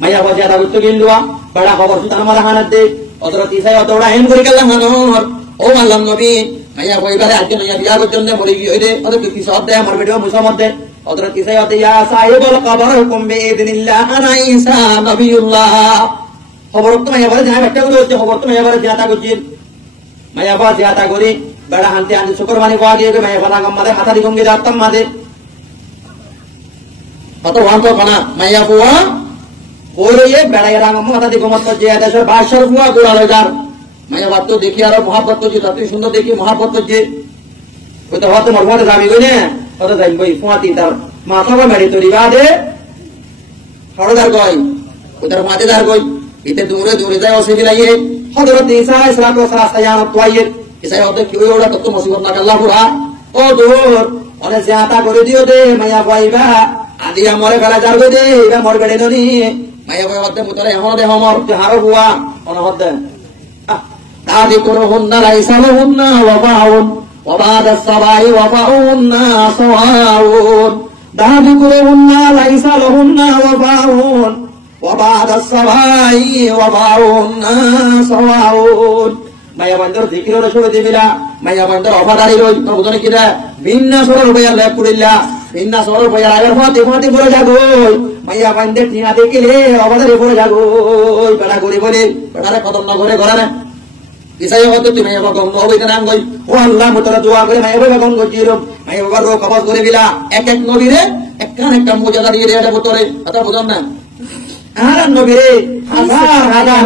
মাইয়া বাজে জিয়াতা বুঝতে গিলুয়া বড় খবর সুতান মারা হানাত দে হযরত ঈসা অতড়া হেন করে গেল হানর ও আল্লাহ নবী মাইয়া কইবারে আজকে নয়া বিয়া করতে বলি কি হইরে ওদের কি সব দে আমার ভিডিও মুসামত দে হযরত ঈসা অতে ইয়া সাহিবুল কবর হুকুম বিইذنিল্লাহ আনা ঈসা নবিয়ুল্লাহ খবর তো মাইয়া বারে জানা একটা করে হচ্ছে খবর তো মাইয়া বারে জিয়াতা করছিস মাইয়া বা জিয়াতা করি বড় হানতে আজ শুক্রবানি কোয়া দিয়ে মাইয়া বালা গম্মাদে হাতা দিগঙ্গে যাতাম মাদে কত ওয়ান্ত কানা মাইয়া বুয়া ওরে বেড়াই রাঙম হাতা দিগমত যে দেশের ভাষার বুয়া গোড়া লইদার মাইয়া বাত তো দেখি আর মহাব্বত তো যত সুন্দর দেখি মহাব্বত তো যে ওই তো হয়তো মরমাতে যাবি গনে কত যাই বই ফুয়াতি তার মাথা বা মেড়ি তরি বাদে হড়দার গই ওদের মাতে দার গই এতে দূরে দূরে যায় অসে বিলাইয়ে হযরত ঈসা আলাইহিস সালাতু ওয়াস সালাম তায়ানত ওয়াইর ঈসা ওতে কি ওরা কত মুসিবত না আল্লাহ পুরা ও দূর অনে জিয়াতা করে দিও দে মাইয়া কইবা আদি আমরে ফেলা যার গই দে এবা মর বেড়ে ননি মাইয়া কই ওতে মুতরে এখন দে হমর হারো বুয়া অনহদ দাদি করহুন্না লাইসা লাহুন্না ওয়াবাউন وبعد الصباح وفاؤهن صواؤون ذلكهن ليس لهن وفاؤون وبعد الصباح وفاؤهن صواؤون মায়া বান্দার জিকিরের শুরু দিবিলা মায়া বান্দার অফাদারি রই তো বুঝনে কিরা ভিন্ন সরল বইয়া লেপ করিলা ভিন্ন সরল বইয়া আগের ফাতে পড়ে যাগই মায়া বান্দে টিনা দেখিলে অফাদারি পড়ে যাগই বেড়া করি বলে বেড়ারে কদম না করে ঘরে Isaya waktu tu maya bagong mau itu nang goi, oh Allah mutara dua kali maya bagong goi jirum, maya bagar roh kapas goi bila, ek nobire, একটা মর্যাদা দিয়ে দেওয়া যাবো তোরে, কথা বুঝলাম না? আর নবী রে হাজার হাজার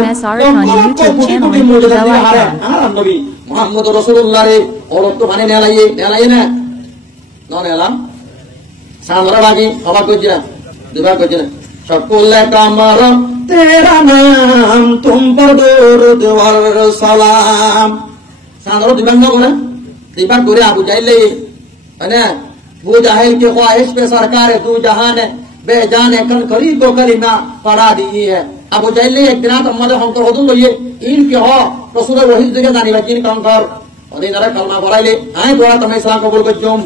লক্ষ কোটি কোটি মর্যাদা দিয়ে আর নবী মোহাম্মদ রসুল্লাহ রে অরত্ব মানে নেলাইয়ে না নেলাম সামরা বাকি অবাক করছি না, দুবার করছি না। সকল কামার তেরা নাম তুম পর দরুদ ওয়ার সালাম। সামরা দুবার না করে দুবার করে আবু জাইলে है वो जाहिल की ख्वाहिश पे सरकार दू जहान बेजाने कन करी तो कलीमा पढ़ा दी है। अब जैल एक दिन अम्मद हम तो होदुन ये इनके हो रसूल वही जगह जानी बचिन काम कर और दिन अरे कलमा पढ़ाई ले आए बोला तुम इस्लाम कबूल कर जुम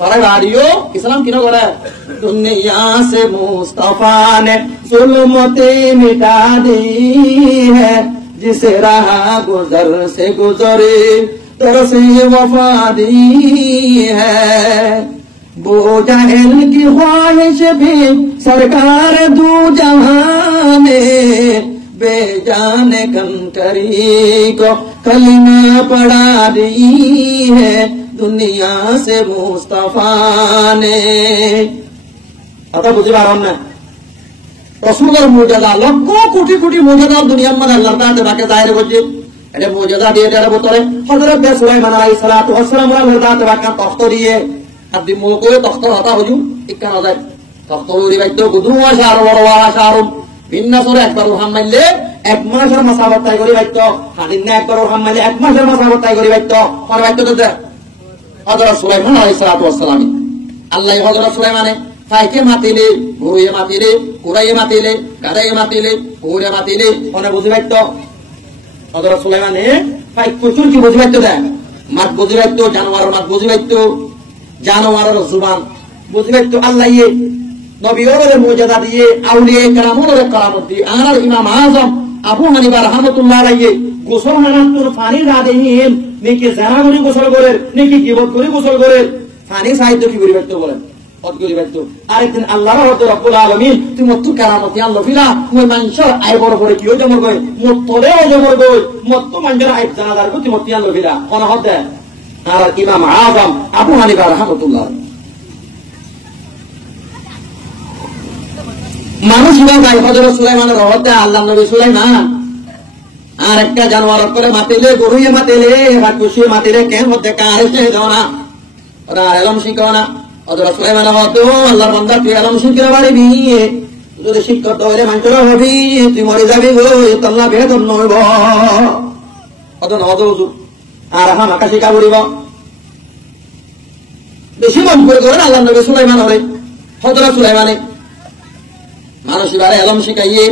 पढ़ाई राडियो इस्लाम किनो बोला दुनिया से मुस्तफा ने जुल्मते मिटा दी है जिसे रहा गुजर से गुजरे तरसे वफा दी है। वो जाहिल की ख्वाहिश भी सरकार दू जहां में बेजाने कंकरी को कलिमा पढ़ा दी है दुनिया से मुस्तफा ने। आता बुझे पाराम ना रसूलेर मर्यादा लक्ष कोटी कोटी मर्यादा दुनियार मध्य आल्लाह ताआला बाके जाहिर करছে। এটা মর্যাদা দিয়ে দেওয়ার বোতলে হযরত সুলাইমান আলাইহিস সালাতু ওয়াস সালাম মর্যাদা বাকা তখত দিয়ে আদি মোকো তখত হতা হুজুর ইকান যায় তখত উড়ি বাইতো গুদু আশার বড় আশার ভিন্ন সরে একবার রহম মাইলে এক মাসের মাসাবত তাই করি বাইতো হাদিন না একবার রহম মাইলে এক মাসের মাসাবত তাই করি বাইতো পরে বাইতো তো হযরত সুলাইমান আলাইহিস সালাতু ওয়াস সালাম আল্লাহ হযরত সুলাইমানে ফাইকে মাতিলে ভুয়ে মাতিলে কুরাইয়ে মাতিলে গাদায়ে মাতিলে ভুয়ে মাতিলে কোনে বুঝি বাইতো হযরত সুলাইমানে ফাই কুচুর কি বুঝি বাইতো দেয় মাত বুঝি বাইতো জানোয়ারের মাত বুঝি বাইতো জানোয়ারের জুবান বুঝি বাইতো আল্লাহ ইয়ে নবীর মর্যাদা দিয়ে আউলিয়া কেরামের কারামত দিয়ে আর ইমাম আযম আবু হানিফা রাহমাতুল্লাহ আলাইহি গোসল হানাতুর পানি রাদেহিম নেকি জানা করে গোসল করে নেকি গীবত করে গোসল করে পানি সাহিত্য কি করি বাইতো বলেন কত করি বাইতো আরেকদিন আল্লাহর হযরত রব্বুল আলামিন তুমি মত কেরামত আল্লাহ ফিলা মই মানুষের আই বড় বড় কি হইতে মরগয় মত তোরে হইতে মরগয় মত মানুষের আই জানাদার গতি মত আল্লাহ ফিলা কোন হতে আর ইমাম আযম আবু হানিফা রাহমাতুল্লাহ মানুষ গাই হযরত সুলাইমানের হতে আল্লাহ নবী সুলাইমান আর একটা জানোয়ার করে মাতিলে গরুয়ে মাতিলে বা কুশিয়ে মাতিলে কেন হতে কারে সে দাও না ওরা এলম শিখাও না হযরত সুলাইমান হতো আল্লাহর বান্দা তুই এলম শিখতে পারবি যদি শিক্ষক হইলে মানুষের হবি তুই মরে যাবি গো আল্লাহ বেদন নইব কত নদ আর হাম আকাশ শিখা পড়িব বেশি মন করে করেন আল্লাহ নবী সুলাইমান হলে হযরত সুলাইমানে মানুষ এবারে এলম শিখাইয়ে